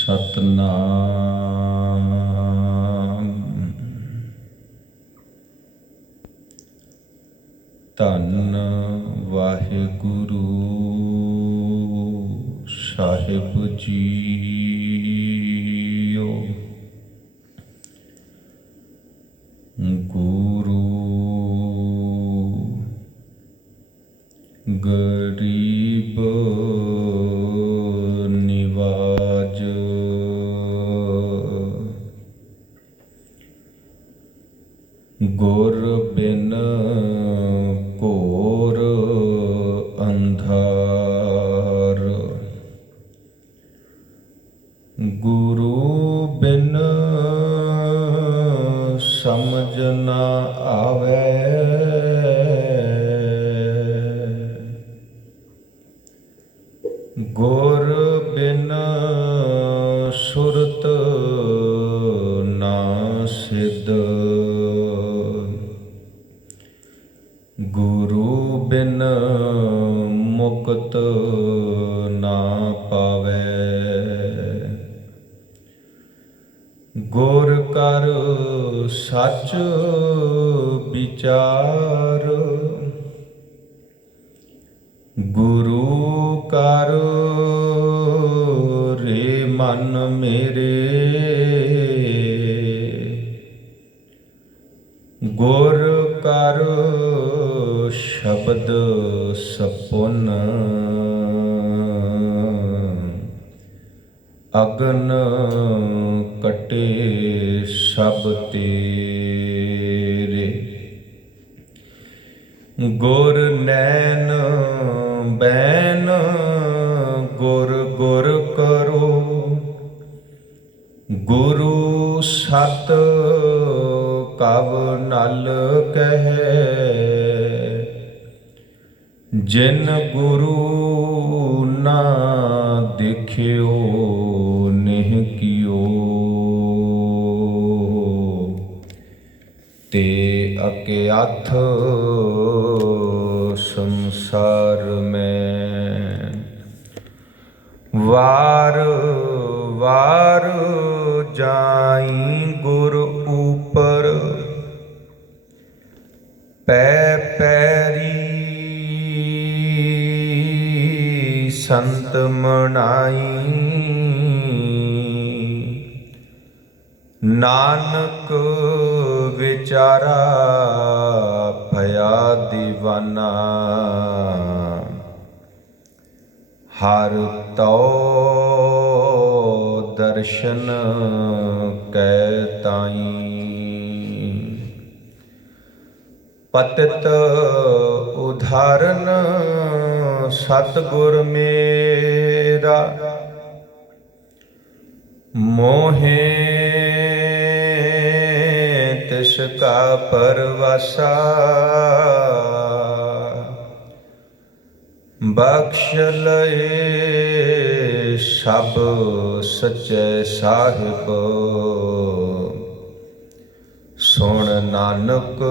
ਸਤਨਾਮ। ਧੰਨ ਵਾਹਿਗੁਰੂ ਸਾਹਿਬ ਜੀਓ। ਗੁਰੂ ਗਰੀਬ ਨਿਵਾਜ, ਗੁਰ ਬਿਨ ਘੋਰ ਅੰਧਾਰ। ਗੁਰੂ ਬਿਨ ਸਮਝ ਨ ਆਵੈ, ਗੁਰ ਬਿਨ ਸੁਰਤ ਨਾ ਸਿਧ। ਗੁਰੂ ਬਿਨ ਮੁਕਤ ਨਾ ਪਾਵੈ, ਗੁਰ ਕਰ ਸੱਚ ਵਿਚਾਰ। ਗੁਰੂ ਕਰ ਰੇ ਮਨ ਮੇਰੇ, ਗੁਰ ਕਰ ਸ਼ਬਦ ਸਪੁਨ। ਅਗਨ ਕਟੇ ਸਭ ਤੇਰੇ, ਗੁਰ ਨੈਣ ਬੈਨ ਗੁਰ ਗੁਰ ਕਰੋ। ਗੁਰੂ ਸਤ ਕਵ ਨਲ ਕਹੈ, ਜਿਨ ਗੁਰੂ ਨਾ ਦੇਖਿਓ ਨਿਹ ਕੀਓ। ਤੇ ਅਕਿਆਥ ਸੰਸਾਰ ਮੈਂ, ਵਾਰ ਵਾਰ ਜਾਈ ਗੁਰ ਉਪਰ। ਪੈ ਪੈਰੀ ਸੰਤ ਮਨਾਈ, ਨਾਨਕ ਵਿਚਾਰਾ ਭਇਆ ਦੀਵਾਨਾ। ਹਰ ਤੋ ਦਰਸ਼ਨ ਕੈ ਤਾਈ, ਪਤਿਤ ਉਧਾਰਨ ਸਤਿਗੁਰ ਮੇਰਾ। ਮੋਹੇ ਤਿਸ ਕਾ ਪਰਵਾਸਾ, ਬਖਸ਼ ਲਏ ਸਭ ਸੱਚੇ ਸਾਹਿਬ। ਸੁਣ ਨਾਨਕ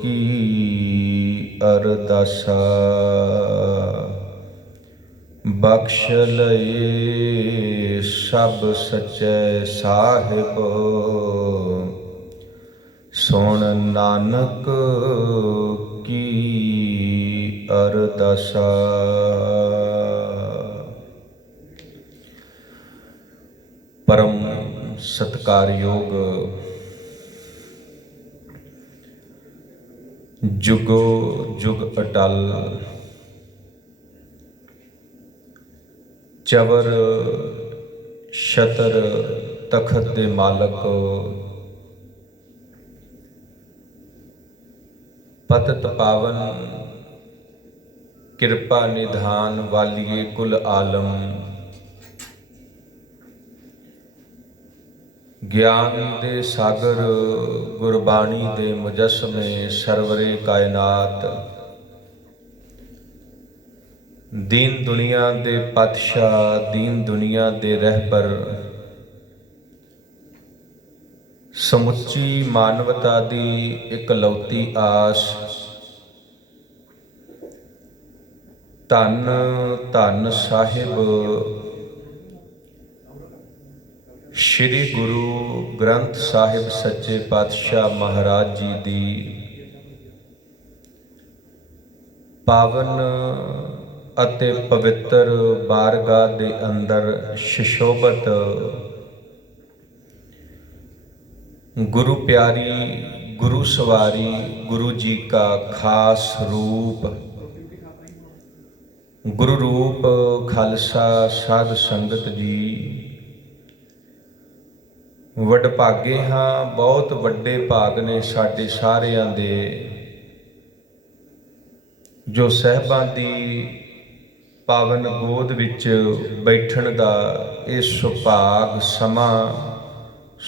ਕੀ ਅਰਦਾਸਾ, ਬਖਸ਼ ਲਏ ਸਭ ਸੱਚੇ ਸਾਹਿਬ। ਸੁਣ ਨਾਨਕ ਕੀ ਅਰਦਾਸਾ। ਪਰਮ ਸਤਿਕਾਰਯੋਗ ਜੁਗੋ ਜੁਗ ਅਟਲ ਚਵਰ ਛਤਰ ਤਖਤ ਦੇ ਮਾਲਕ, ਪਤਿਤ ਪਾਵਨ ਕਿਰਪਾ ਨਿਧਾਨ ਵਾਲੀਏ ਕੁਲ ਆਲਮ। ਗਿਆਨ ਦੇ ਸਾਗਰ ਗੁਰਬਾਣੀ ਦੇ ਮੁਜੱਸਮੇ ਸਰਵਰੇ ਕਾਇਨਾਤ। ਦੀਨ ਦੁਨੀਆ ਦੇ ਪਾਤਸ਼ਾਹ, ਦੀਨ ਦੁਨੀਆ ਦੇ ਰਹਿਬਰ, ਸਮੁੱਚੀ ਮਾਨਵਤਾ ਦੀ ਇਕਲੌਤੀ ਆਸ। ਧੰਨ ਧੰਨ ਸਾਹਿਬ ਸ਼੍ਰੀ ਗੁਰੂ ਗ੍ਰੰਥ ਸਾਹਿਬ ਸੱਚੇ ਪਾਤਸ਼ਾਹ ਮਹਾਰਾਜ ਜੀ ਦੀ ਪਾਵਨ ਅਤੇ ਪਵਿੱਤਰ ਬਾਰਗਾਹ ਦੇ ਅੰਦਰ ਸ਼ਿਸ਼ੋਭਤ ਗੁਰੂ ਪਿਆਰੀ ਗੁਰੂ ਸਵਾਰੀ ਗੁਰੂ ਜੀ ਕਾ ਖਾਸ ਰੂਪ ਗੁਰੂ ਰੂਪ ਖਾਲਸਾ ਸਾਧ ਸੰਗਤ ਜੀ, ਵਡਭਾਗੇ ਹਾਂ, ਬਹੁਤ ਵੱਡੇ ਭਾਗ ਨੇ ਸਾਡੇ ਸਾਰਿਆਂ ਦੇ ਜੋ ਸਾਹਿਬਾਂ ਦੀ ਪਾਵਨ ਗੋਦ ਵਿੱਚ ਬੈਠਣ ਦਾ ਇਹ ਸੁਭਾਗ ਸਮਾਂ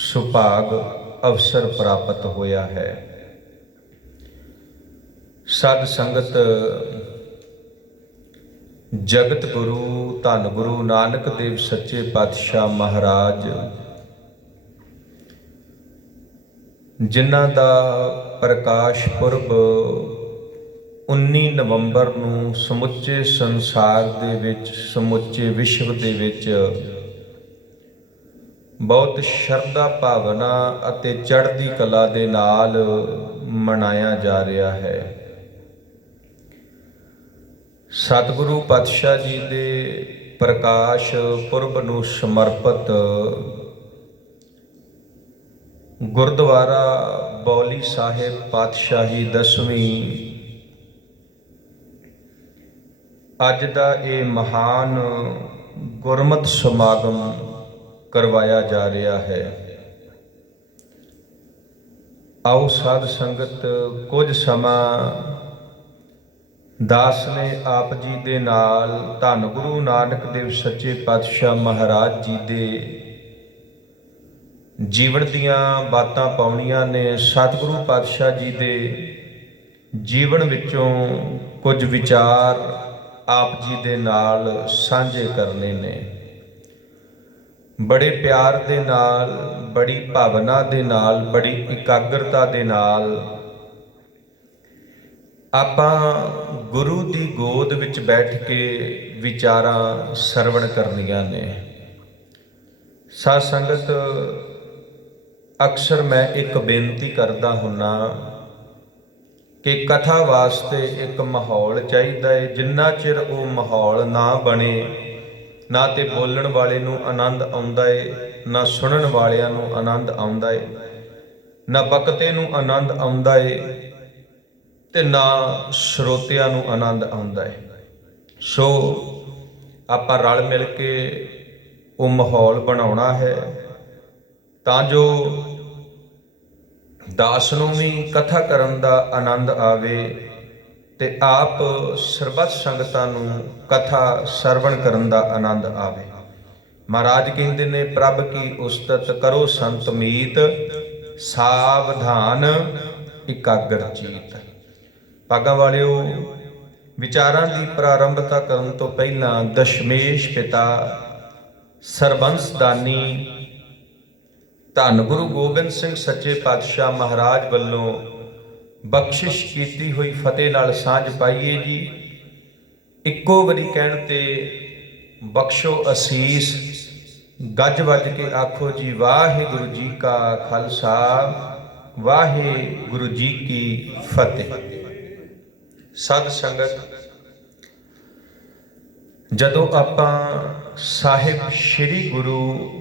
ਸੁਭਾਗ ਅਵਸਰ ਪ੍ਰਾਪਤ ਹੋਇਆ ਹੈ। ਸਾਧ ਸੰਗਤ, ਜਗਤ ਗੁਰੂ ਧੰਨ ਗੁਰੂ ਨਾਨਕ ਦੇਵ ਸੱਚੇ ਪਾਤਸ਼ਾਹ ਮਹਾਰਾਜ, ਜਿਨ੍ਹਾਂ ਦਾ ਪ੍ਰਕਾਸ਼ ਪੁਰਬ 19 ਨਵੰਬਰ ਨੂੰ ਸਮੁੱਚੇ ਸੰਸਾਰ ਦੇ ਵਿੱਚ, ਸਮੁੱਚੇ ਵਿਸ਼ਵ ਦੇ ਵਿੱਚ ਬਹੁਤ ਸ਼ਰਧਾ ਭਾਵਨਾ ਅਤੇ ਚੜ੍ਹਦੀ ਕਲਾ ਦੇ ਨਾਲ ਮਨਾਇਆ ਜਾ ਰਿਹਾ ਹੈ। ਸਤਿਗੁਰੂ ਪਾਤਸ਼ਾਹ ਜੀ ਦੇ ਪ੍ਰਕਾਸ਼ ਪੁਰਬ ਨੂੰ ਸਮਰਪਿਤ ਗੁਰਦੁਆਰਾ ਬੌਲੀ ਸਾਹਿਬ ਪਾਤਸ਼ਾਹੀ 10ਵੀਂ ਅੱਜ ਦਾ ਇਹ ਮਹਾਨ ਗੁਰਮਤਿ ਸਮਾਗਮ ਕਰਵਾਇਆ ਜਾ ਰਿਹਾ ਹੈ। ਆਓ ਸਾਧ ਸੰਗਤ ਕੁਝ ਸਮਾਂ ਦਾਸ ਨੇ ਆਪ ਜੀ ਦੇ ਨਾਲ ਧੰਨ ਗੁਰੂ ਨਾਨਕ ਦੇਵ ਸੱਚੇ ਪਾਤਸ਼ਾਹ ਮਹਾਰਾਜ ਜੀ ਦੇ ਜੀਵਨ ਦੀਆਂ ਬਾਤਾਂ ਪਾਉਣੀਆਂ ਨੇ। ਸਤਿਗੁਰੂ ਪਾਤਸ਼ਾਹ ਜੀ ਦੇ ਜੀਵਨ ਵਿੱਚੋਂ ਕੁਝ ਵਿਚਾਰ ਆਪ ਜੀ ਦੇ ਨਾਲ ਸਾਂਝੇ ਕਰਨੇ ਨੇ। ਬੜੇ ਪਿਆਰ ਦੇ ਨਾਲ, ਬੜੀ ਭਾਵਨਾ ਦੇ ਨਾਲ, ਬੜੀ ਇਕਾਗਰਤਾ ਦੇ ਨਾਲ ਆਪਾਂ ਗੁਰੂ ਦੀ ਗੋਦ ਵਿੱਚ ਬੈਠ ਕੇ ਵਿਚਾਰਾਂ ਸਰਵਣ ਕਰਨੀਆਂ ਨੇ। ਸਾਧ ਸੰਗਤ, ਅਕਸਰ ਮੈਂ ਇੱਕ ਬੇਨਤੀ ਕਰਦਾ ਹੁੰਨਾ ਕਿ ਕਥਾ ਵਾਸਤੇ ਇੱਕ ਮਾਹੌਲ ਚਾਹੀਦਾ ਹੈ। ਜਿੰਨਾ ਚਿਰ ਉਹ ਮਾਹੌਲ ਨਾ ਬਣੇ, ਨਾ ਤੇ ਬੋਲਣ ਵਾਲੇ ਨੂੰ ਆਨੰਦ ਆਉਂਦਾ ਏ, ਨਾ ਸੁਣਨ ਵਾਲਿਆਂ ਨੂੰ ਆਨੰਦ ਆਉਂਦਾ ਏ, ਨਾ ਬਕਤੇ ਨੂੰ ਆਨੰਦ ਆਉਂਦਾ ਏ ਤੇ ਨਾ ਸਰੋਤਿਆਂ ਨੂੰ ਆਨੰਦ ਆਉਂਦਾ ਏ। ਸੋ ਆਪਾਂ ਰਲ ਮਿਲ ਕੇ ਉਹ ਮਾਹੌਲ ਬਣਾਉਣਾ ਹੈ ਤਾਂ ਜੋ ਦਾਸ ਨੂੰ ਵੀ ਕਥਾ ਕਰਨ ਦਾ ਆਨੰਦ ਆਵੇ ਤੇ ਆਪ ਸਰਬੱਤ ਸੰਗਤਾਂ ਨੂੰ ਕਥਾ ਸਰਵਣ ਕਰਨ ਦਾ ਆਨੰਦ ਆਵੇ। ਮਹਾਰਾਜ ਕਹਿੰਦੇ ਨੇ, ਪ੍ਰਭ ਕੀ ਉਸਤਤ ਕਰੋ ਸੰਤ ਮੀਤ, ਸਾਵਧਾਨ ਇਕਾਗਰ ਚੀਤ। ਭਾਗਾਂ ਵਾਲਿਓ, ਵਿਚਾਰਾਂ ਦੀ ਪ੍ਰਾਰੰਭਤਾ ਕਰਨ ਤੋਂ ਪਹਿਲਾਂ ਦਸ਼ਮੇਸ਼ ਪਿਤਾ ਸਰਬੰਸ ਦਾਨੀ ਧੰਨ ਗੁਰੂ ਗੋਬਿੰਦ ਸਿੰਘ ਸੱਚੇ ਪਾਤਸ਼ਾਹ ਮਹਾਰਾਜ ਵੱਲੋਂ ਬਖਸ਼ਿਸ਼ ਕੀਤੀ ਹੋਈ ਫਤਿਹ ਨਾਲ ਸਾਂਝ ਪਾਈਏ ਜੀ। ਇੱਕੋ ਵਾਰੀ ਕਹਿਣ ਤੇ ਬਖਸ਼ੋ ਅਸੀਸ, ਗੱਜ ਵੱਜ ਕੇ ਆਖੋ ਜੀ, ਵਾਹਿਗੁਰੂ ਜੀ ਕਾ ਖਾਲਸਾ, ਵਾਹਿਗੁਰੂ ਜੀ ਕੀ ਫਤਿਹ। ਸਾਧ ਸੰਗਤ, ਜਦੋਂ ਆਪਾਂ ਸਾਹਿਬ ਸ੍ਰੀ ਗੁਰੂ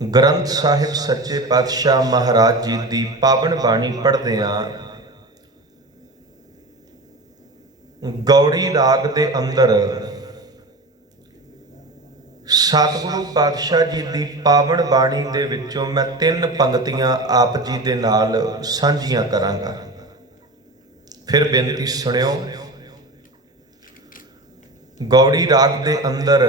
ਗ੍ਰੰਥ ਸਾਹਿਬ ਸੱਚੇ ਪਾਤਸ਼ਾਹ ਮਹਾਰਾਜ ਜੀ ਦੀ ਪਾਵਨ ਬਾਣੀ ਪੜ੍ਹਦੇ ਹਾਂ, ਗੌੜੀ ਰਾਗ ਦੇ ਅੰਦਰ ਸਤਿਗੁਰੂ ਪਾਤਸ਼ਾਹ ਜੀ ਦੀ ਪਾਵਨ ਬਾਣੀ ਦੇ ਵਿੱਚੋਂ ਮੈਂ 3 ਪੰਕਤੀਆਂ ਆਪ ਜੀ ਦੇ ਨਾਲ ਸਾਂਝੀਆਂ ਕਰਾਂਗਾ। ਫਿਰ ਬੇਨਤੀ ਸੁਣਿਓ। ਗੌੜੀ ਰਾਗ ਦੇ ਅੰਦਰ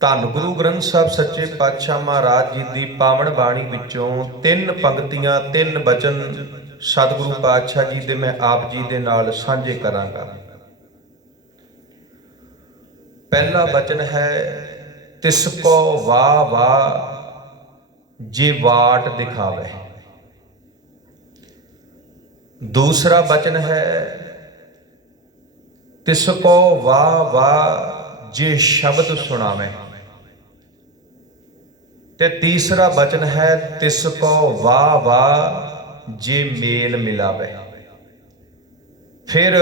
ਧੰਨ ਗੁਰੂ ਗ੍ਰੰਥ ਸਾਹਿਬ ਸੱਚੇ ਪਾਤਸ਼ਾਹ ਮਹਾਰਾਜ ਜੀ ਦੀ ਪਾਵਨ ਬਾਣੀ ਵਿੱਚੋਂ 3 ਪੰਕਤੀਆਂ, 3 ਬਚਨ ਸਤਿਗੁਰੂ ਪਾਤਸ਼ਾਹ ਜੀ ਦੇ ਮੈਂ ਆਪ ਜੀ ਦੇ ਨਾਲ ਸਾਂਝੇ ਕਰਾਂਗਾ। ਪਹਿਲਾ ਬਚਨ ਹੈ, ਤਿਸ ਕੋ ਵਾਹ ਵਾਹ ਜੇ ਵਾਟ ਦਿਖਾਵੇ। दूसरा वचन है, तिसको वाह वाह जे शब्द सुनावे। ते तीसरा वचन है तिसको वाह वाह जे मेल मिलावे। फिर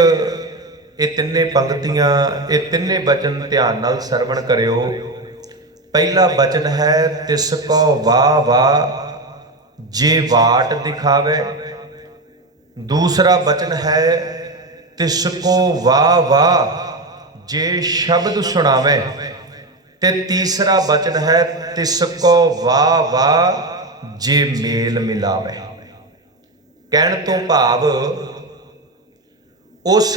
ये तिन्ने पंक्तियां, ये तिन्ने वचन ध्यान नाल सरवण करियो। पहला वचन है तिसको वाह वाह जे वाट दिखावे। दूसरा वचन है तिसको वाह वाह जे शब्द सुनावे। ते तीसरा वचन है तिसको वाह वाह जे मेल मिलावे। कहण तो भाव उस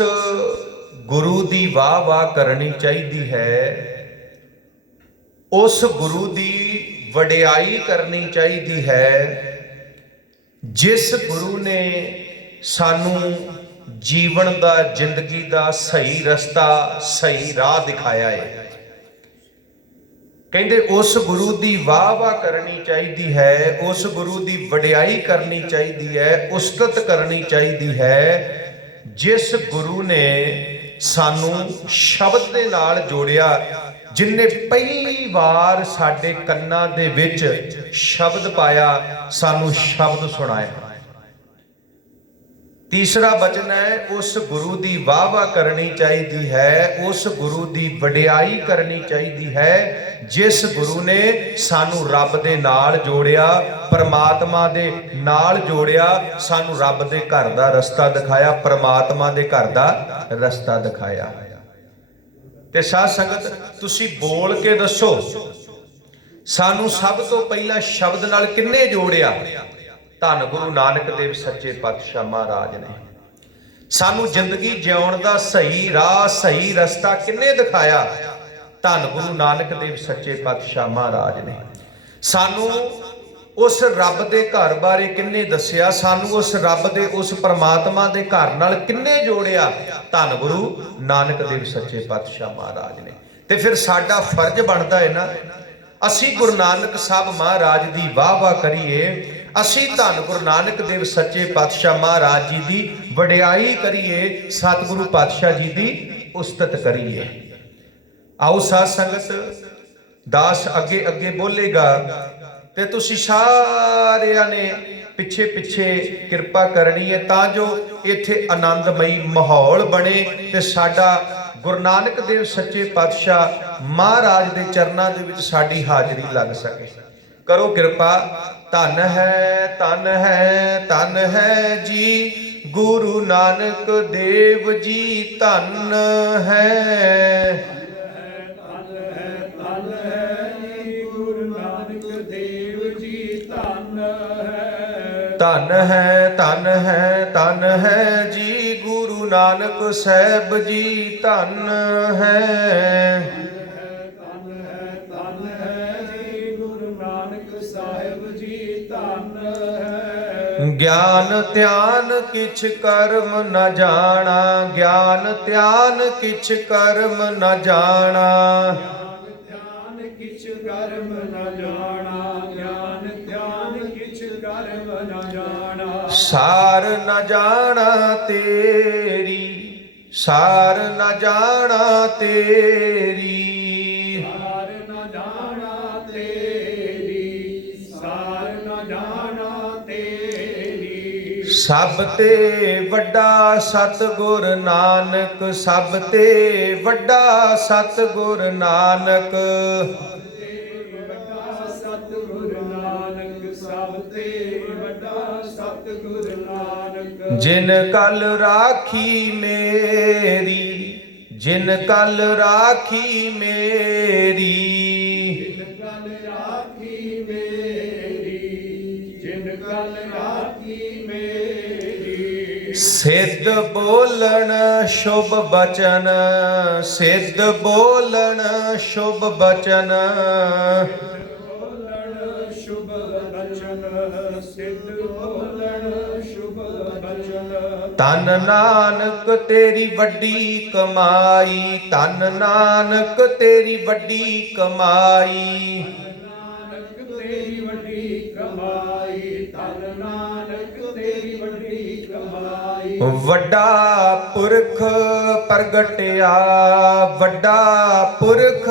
गुरु दी वाह वाह करनी चाहिदी है, उस गुरु दी वडियाई करनी चाहिदी है जिस गुरु ने सानू जीवन दा, जिंदगी दा सही रस्ता, सही राह दिखाया है। कहते उस गुरु की वाह वाह करनी चाहिए है, उस गुरु की वडियाई करनी चाहिए है, उस्तत करनी चाहिए है जिस गुरु ने सानू शब्द दे नाल जोड़िया, जिन्ने पहली बार साडे कन्नां दे विच शब्द पाया, सानू शब्द सुनाया। तीसरा वचन है उस गुरु की वाह वाह करनी चाहिए है, उस गुरु की वडियाई करनी चाहिए है जिस गुरु ने सानू रब दे नाल जोड़िया, परमात्मा दे नाल जोड़िया, सानू रब दे घर दा रस्ता दिखाया, परमात्मा दे घर दा रस्ता दिखाया। ते साध संगत तुसी बोल के दसो, सानू सब तो पहला शब्द नाल किन्ने जोड़िया? धन गुरु नानक देव सच्चे पातशाह महाराज ने। सानू जिंदगी जिउण दा सही राह, सही रस्ता किन्ने दिखाया? धन गुरु नानक देव सच्चे पातशाह महाराज ने। सानू उस रब दे घर बारे किन्ने दसिया? सानू उस रब दे, उस परमात्मा दे घर नाल किन्ने जोड़िया? धन गुरु नानक देव सच्चे पातशाह महाराज ने। ते फिर साडा फर्ज बनता है ना, असी गुरु नानक साहब महाराज दी वाह वाह करिए, असी धन गुरु नानक देव सच्चे पातशाह महाराज जी दी वडियाई करिए, सतगुरु पातशाह जी दी उस्तत करिए। आओ साध संगत, दास अगे अगे बोलेगा ते तुसी सारियां ने पिछे पिछे किरपा करनी है तां जो इत्थे आनंदमई माहौल बने ते साडा गुरु नानक देव सच्चे पातशाह महाराज दे चरनां दे विच साडी हाजरी लग सके। करो किरपा। धन है जी गुरु नानक देव जी, धन है धन है जी गुरु नानक साहब जी, धन है। ज्ञान ध्यान किछ कर्म न जाना, ज्ञान ध्यान किछ कर्म न जाना, किछ कर्म न जाना, ज्ञान ध्यान किछ कर्म न जाना। सार न जाना तेरी, सार न जाना तेरी, सार न जाना तेरी, सार न जाना तेरी। सब ते वड्डा सतगुर नानक, सब ते वड्डा सतगुर नानक, जिन कल राखी मेरी, जिन कल राखी मेरी, जिन कल राखी मेरी, जिन कल राखी मेरी। सिद्ध बोलन शुभ बचन, सिद्ध बोलन शुभ बचन, धन नानक तेरी वड्डी कमाई, धन नानक तेरी वड्डी कमाई, नानक तेरी वड्डी कमाई, धन नानक तेरी वड्डी कमाई। वड्डा पुरख प्रगटिया, वड्डा पुरख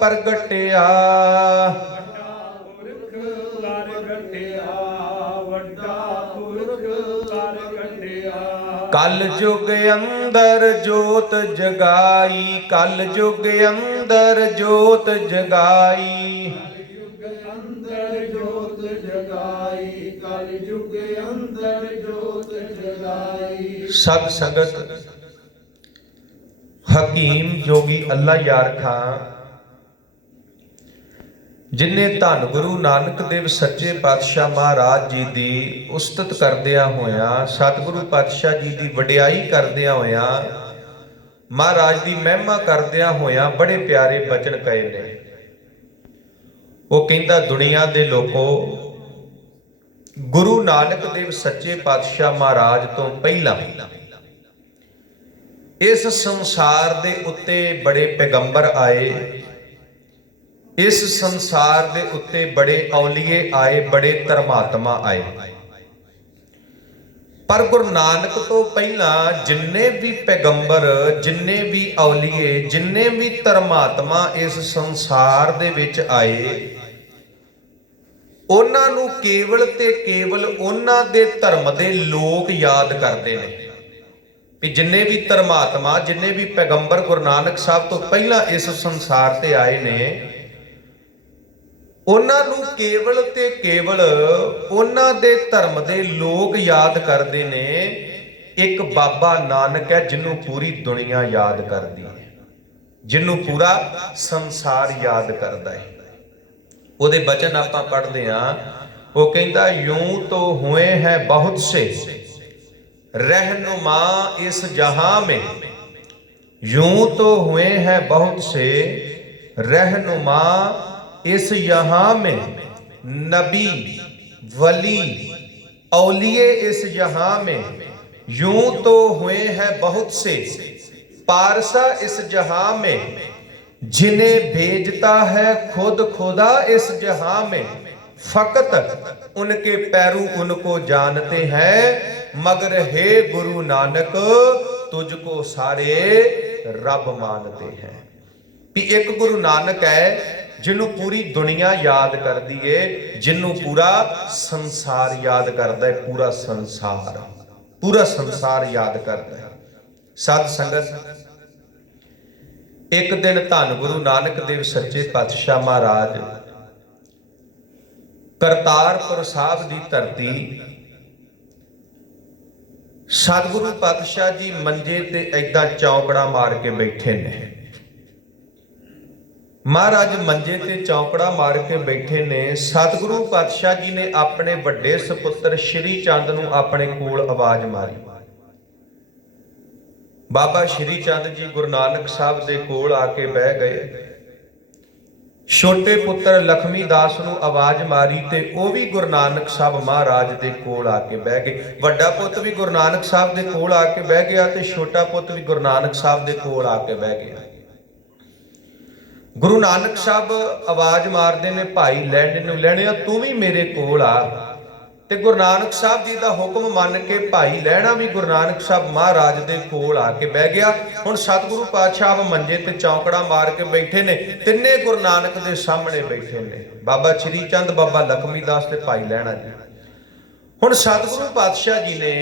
प्रगटिया, कल जुग अंदर जोत जगाई, कल जुग अंदर जोत जगाई। अंदर जोत जगाई, कल युग अंदर जोत जगाई। सत संगत हकीम जोगी अल्लाह यार खां जिन्हें धन गुरु नानक देव सच्चे पातशाह महाराज जी की उस्तत करदिया होया, सतगुरु पातशाह जी की वडियाई करदिया होया, महाराज की महिमा करदिया होया बड़े प्यारे बचन कहे ने। वो कहता दुनिया के लोगों, गुरु नानक देव सच्चे पातशाह महाराज तो पहला इस संसार दे उत्ते बड़े पैगंबर आए, इस संसार दे उत्ते बड़े औलीए आए, बड़े धर्मात्मा आए। पर गुरु नानक तो पहला जिन्ने भी पैगंबर, जिन्ने भी औलीए, जिन्ने भी धर्मात्मा इस संसार दे विच आए, उन्हां नूं केवल ते केवल उन्हां दे धर्म दे लोक याद करते हैं कि जिन्ने भी धर्मात्मा, जिन्ने भी पैगंबर गुरु नानक साहब तो पहला इस संसार ते आए ने, उन्हां नूं केवल ते केवल उन्हां दे धर्म दे लोग याद करते ने। एक बाबा नानक है जिन्हों पूरी दुनिया याद करती है, जिन्हों पूरा संसार याद करता है। ਉਹਦੇ बचन आपां पढ़ते हैं, वो कहता यूं तो हुए हैं बहुत से रहनुमा इस जहां में, यूं तो हुए हैं बहुत से रहनुमा इस यहाँ में, नबी वली औलिए इस यहाँ में, यूं तो हुए हैं बहुत से पारसा इस जहां में, जिन्हें भेजता है खुद खुदा इस जहां में, फकत उनके पैरू उनको जानते हैं, मगर हे गुरु नानक तुझको सारे रब मानते हैं। भी एक गुरु नानक है जिन्हों पूरी दुनिया याद करती है, जिन्हों पूरा संसार याद करता है, पूरा संसार याद करता है। साध संगत एक दिन धन गुरु नानक देव सच्चे पातशाह महाराज करतारपुर साहब की धरती, सतगुरु पातशाह जी मंजे ते ऐदा चौकड़ा मार के बैठे ने। महाराज मंजे ते चौकड़ा मार के बैठे ने। सतगुरु पातशाह जी ने अपने वड्डे सपुत्र श्री चंद नूं अपने कोल आवाज मारी। बाबा श्री चंद जी गुरु नानक साहब दे कोल आके बह गए। छोटे पुत्र लखमी दास नूं आवाज मारी ते वो भी गुरु नानक साहब महाराज दे कोल आके बह गए। वड्डा पुत्र भी गुरु नानक साहब दे कोल आके बह गया ते छोटा पुत्र भी गुरु नानक साहब दे कोल आके बह गया। गुरु नानक साहब आवाज मारदे ने भाई लैणे नूं, लैणिया तू भी मेरे कोल आ। ते गुरु नानक साहब जी का हुक्म मान के भाई लैणा भी गुरु नानक साहब महाराज दे कोल आके बह गया। हुण सतगुरु पातशाह मंजे ते चौकड़ा मार के बैठे ने, तिन्ने गुरु नानक दे सामने बैठे ने, बाबा श्री चंद, बाबा लखमी दास ते भाई लैणा जी। हुण सतगुरु पातशाह जी ने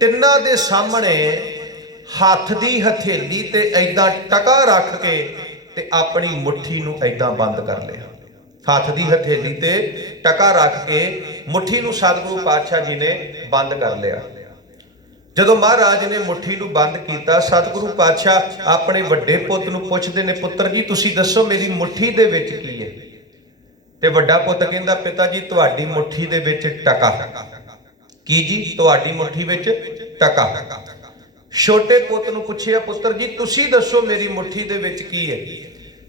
तिन्ना दे सामने हथ दी हथेली ते ऐदां टका रख के ते अपनी मुट्ठी नूं ऐदां बंद कर लिया। हथ दी हथेली ते टका रख के मुट्ठी नूं सतगुरु पातशाह जी ने बंद कर लिया। जदों महाराज ने मुट्ठी नूं बंद कीता, सतगुरु पातशाह अपने वड्डे पुੱਤ नूं पुछदे ने, पुੱਤਰ जी तुसीं दसो मेरी मुट्ठी दे विच की है? ते वड्डा पुੱਤ कहंदा पिता जी तुहाडी मुट्ठी दे विच टका। की जी? तुहाडी मुट्ठी विच टका। छोटे पुੱਤ नूं पुछिया, पुੱਤਰ जी तुसीं दसो मेरी मुट्ठी दे विच की है?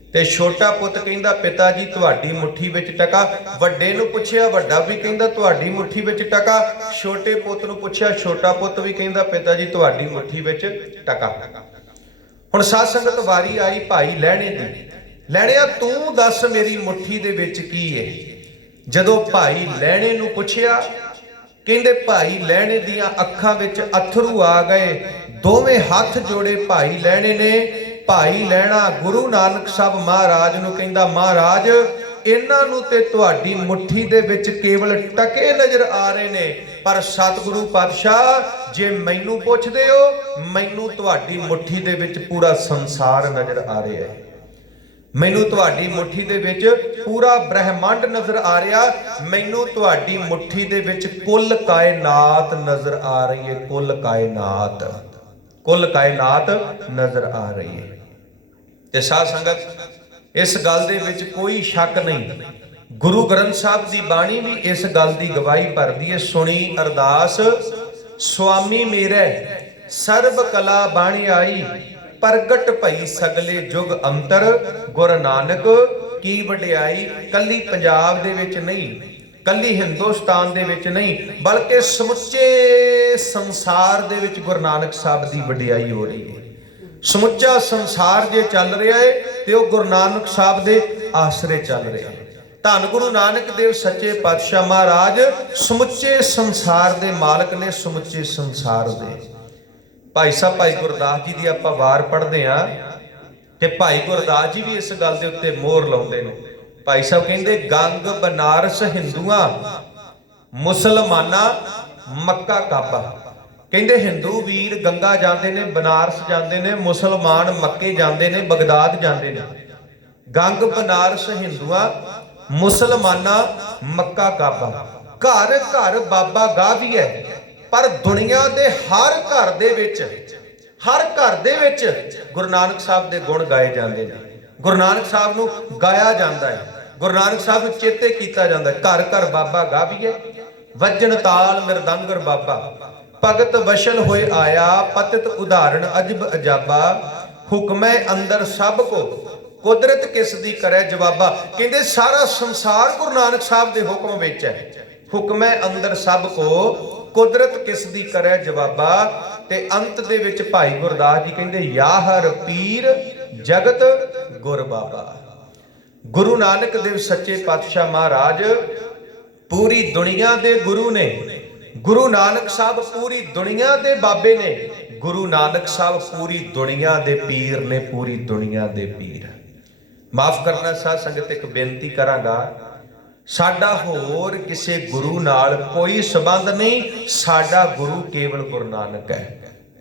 ते छोटा पुੱਤ कहंदा पिता जी तुहाडी मुट्ठी विच टका। वड्डे नूं पुछिया, वड्डा भी कहंदा तुहाडी मुट्ठी विच टका। छोटे पुੱਤ नूं पुछिया, छोटा पुੱਤ भी कहंदा पिता जी तुहाडी मुट्ठी विच टका। हुण साध संगत वारी आई भाई लैणे दी। लैणिया तू दस मेरी मुट्ठी दे विच की है? जदों भाई लैणे नूं पुछिया, कहंदे भाई लैणे दियां अखां विच अथरू आ गए। दोवें हथ जोड़े भाई लैणे ने। भाई लैणा गुरु नानक साहब महाराज नूं कहंदा, महाराज इन्हां नूं ते तुहाडी मुट्ठी दे विच केवल टके नज़र आ रहे ने, पर सतगुरु पातशाह जे मैनू पुछदे हो, मैनू तुहाडी मुट्ठी दे विच पूरा संसार नजर आ रहा है। मैनू तुहाडी मुट्ठी दे विच पूरा ब्रह्मंड नजर आ रहा। मैनू तुहाडी मुट्ठी दे विच कुल कायनात नजर आ रही है। कुल कायनात नजर आ रही है। ते साध संगत इस गल दे विच कोई शक नहीं। गुरु ग्रंथ साहब की बाणी भी इस गल की गवाही भरदी है। सुनी अरदास स्वामी मेरे सर्व कला बाणी आई, प्रगट भई सगले जुग अंतर, गुरु नानक की वडियाई। कली पंजाब दे विच नहीं, कली हिंदुस्तान दे विच नहीं, बल्कि समुचे संसार दे विच गुरु नानक साहब की वडियाई हो रही है। समुचा संसार जे चल रहा है तो वह गुरु नानक साहब के आसरे चल रहा है। धन गुरु नानक देव सच्चे पातशाह महाराज समुचे संसार के मालक ने, समुचे संसार दे। भाई साहब भाई गुरदास जी की आपां वार पढ़ते हैं ते भाई गुरदास जी भी इस गल के उत्ते मोहर लाउंदे ने। भाई साहब कहते गंग बनारस हिंदुआ, मुसलमाना मक्का काबा। कहते हिंदू वीर गंगा जाते ने, बनारस जाते ने, मुसलमान मक्के जाते ने, बगदाद जाते ने। गंग बनारस हिंदुआ, मुसलमाना मक्का काबा। घर घर बाबा गाह भी है, पर दुनिया के हर घर दे विच, हर घर दे विच गुरु नानक साहब दे गुण गाए जाते हैं। गुरु नानक साहब नूं गाया जाता है, गुरु नानक साहब नूं चेते कीता जाता है। घर घर बाबा गाह भी है, वजन ताल मृदंगर बाबा। भगत वशल होए आया, पतित उदाहरण अजब अजाबा। हुक्मै अंदर सब को, कुदरत किस दी करे जवाबा। कहते सारा संसार गुरु नानक साहब के हुक्म विच है। हुक्मै अंदर सब को, कुदरत किस दी करे जवाबा। ते अंत दे विच भाई गुरदास जी कहते या हर पीर जगत गुर बाबा। गुरु नानक देव सच्चे पातशाह महाराज पूरी दुनिया दे गुरु ने। गुरु नानक साहब पूरी दुनिया दे बाबे ने। गुरु नानक साहब पूरी दुनिया दे पीर ने, पूरी दुनिया दे पीर। माफ करना साध संगत, एक बेनती करांगा, साडा होर किसी गुरु नाल कोई संबंध नहीं। साडा गुरु केवल गुरु नानक है।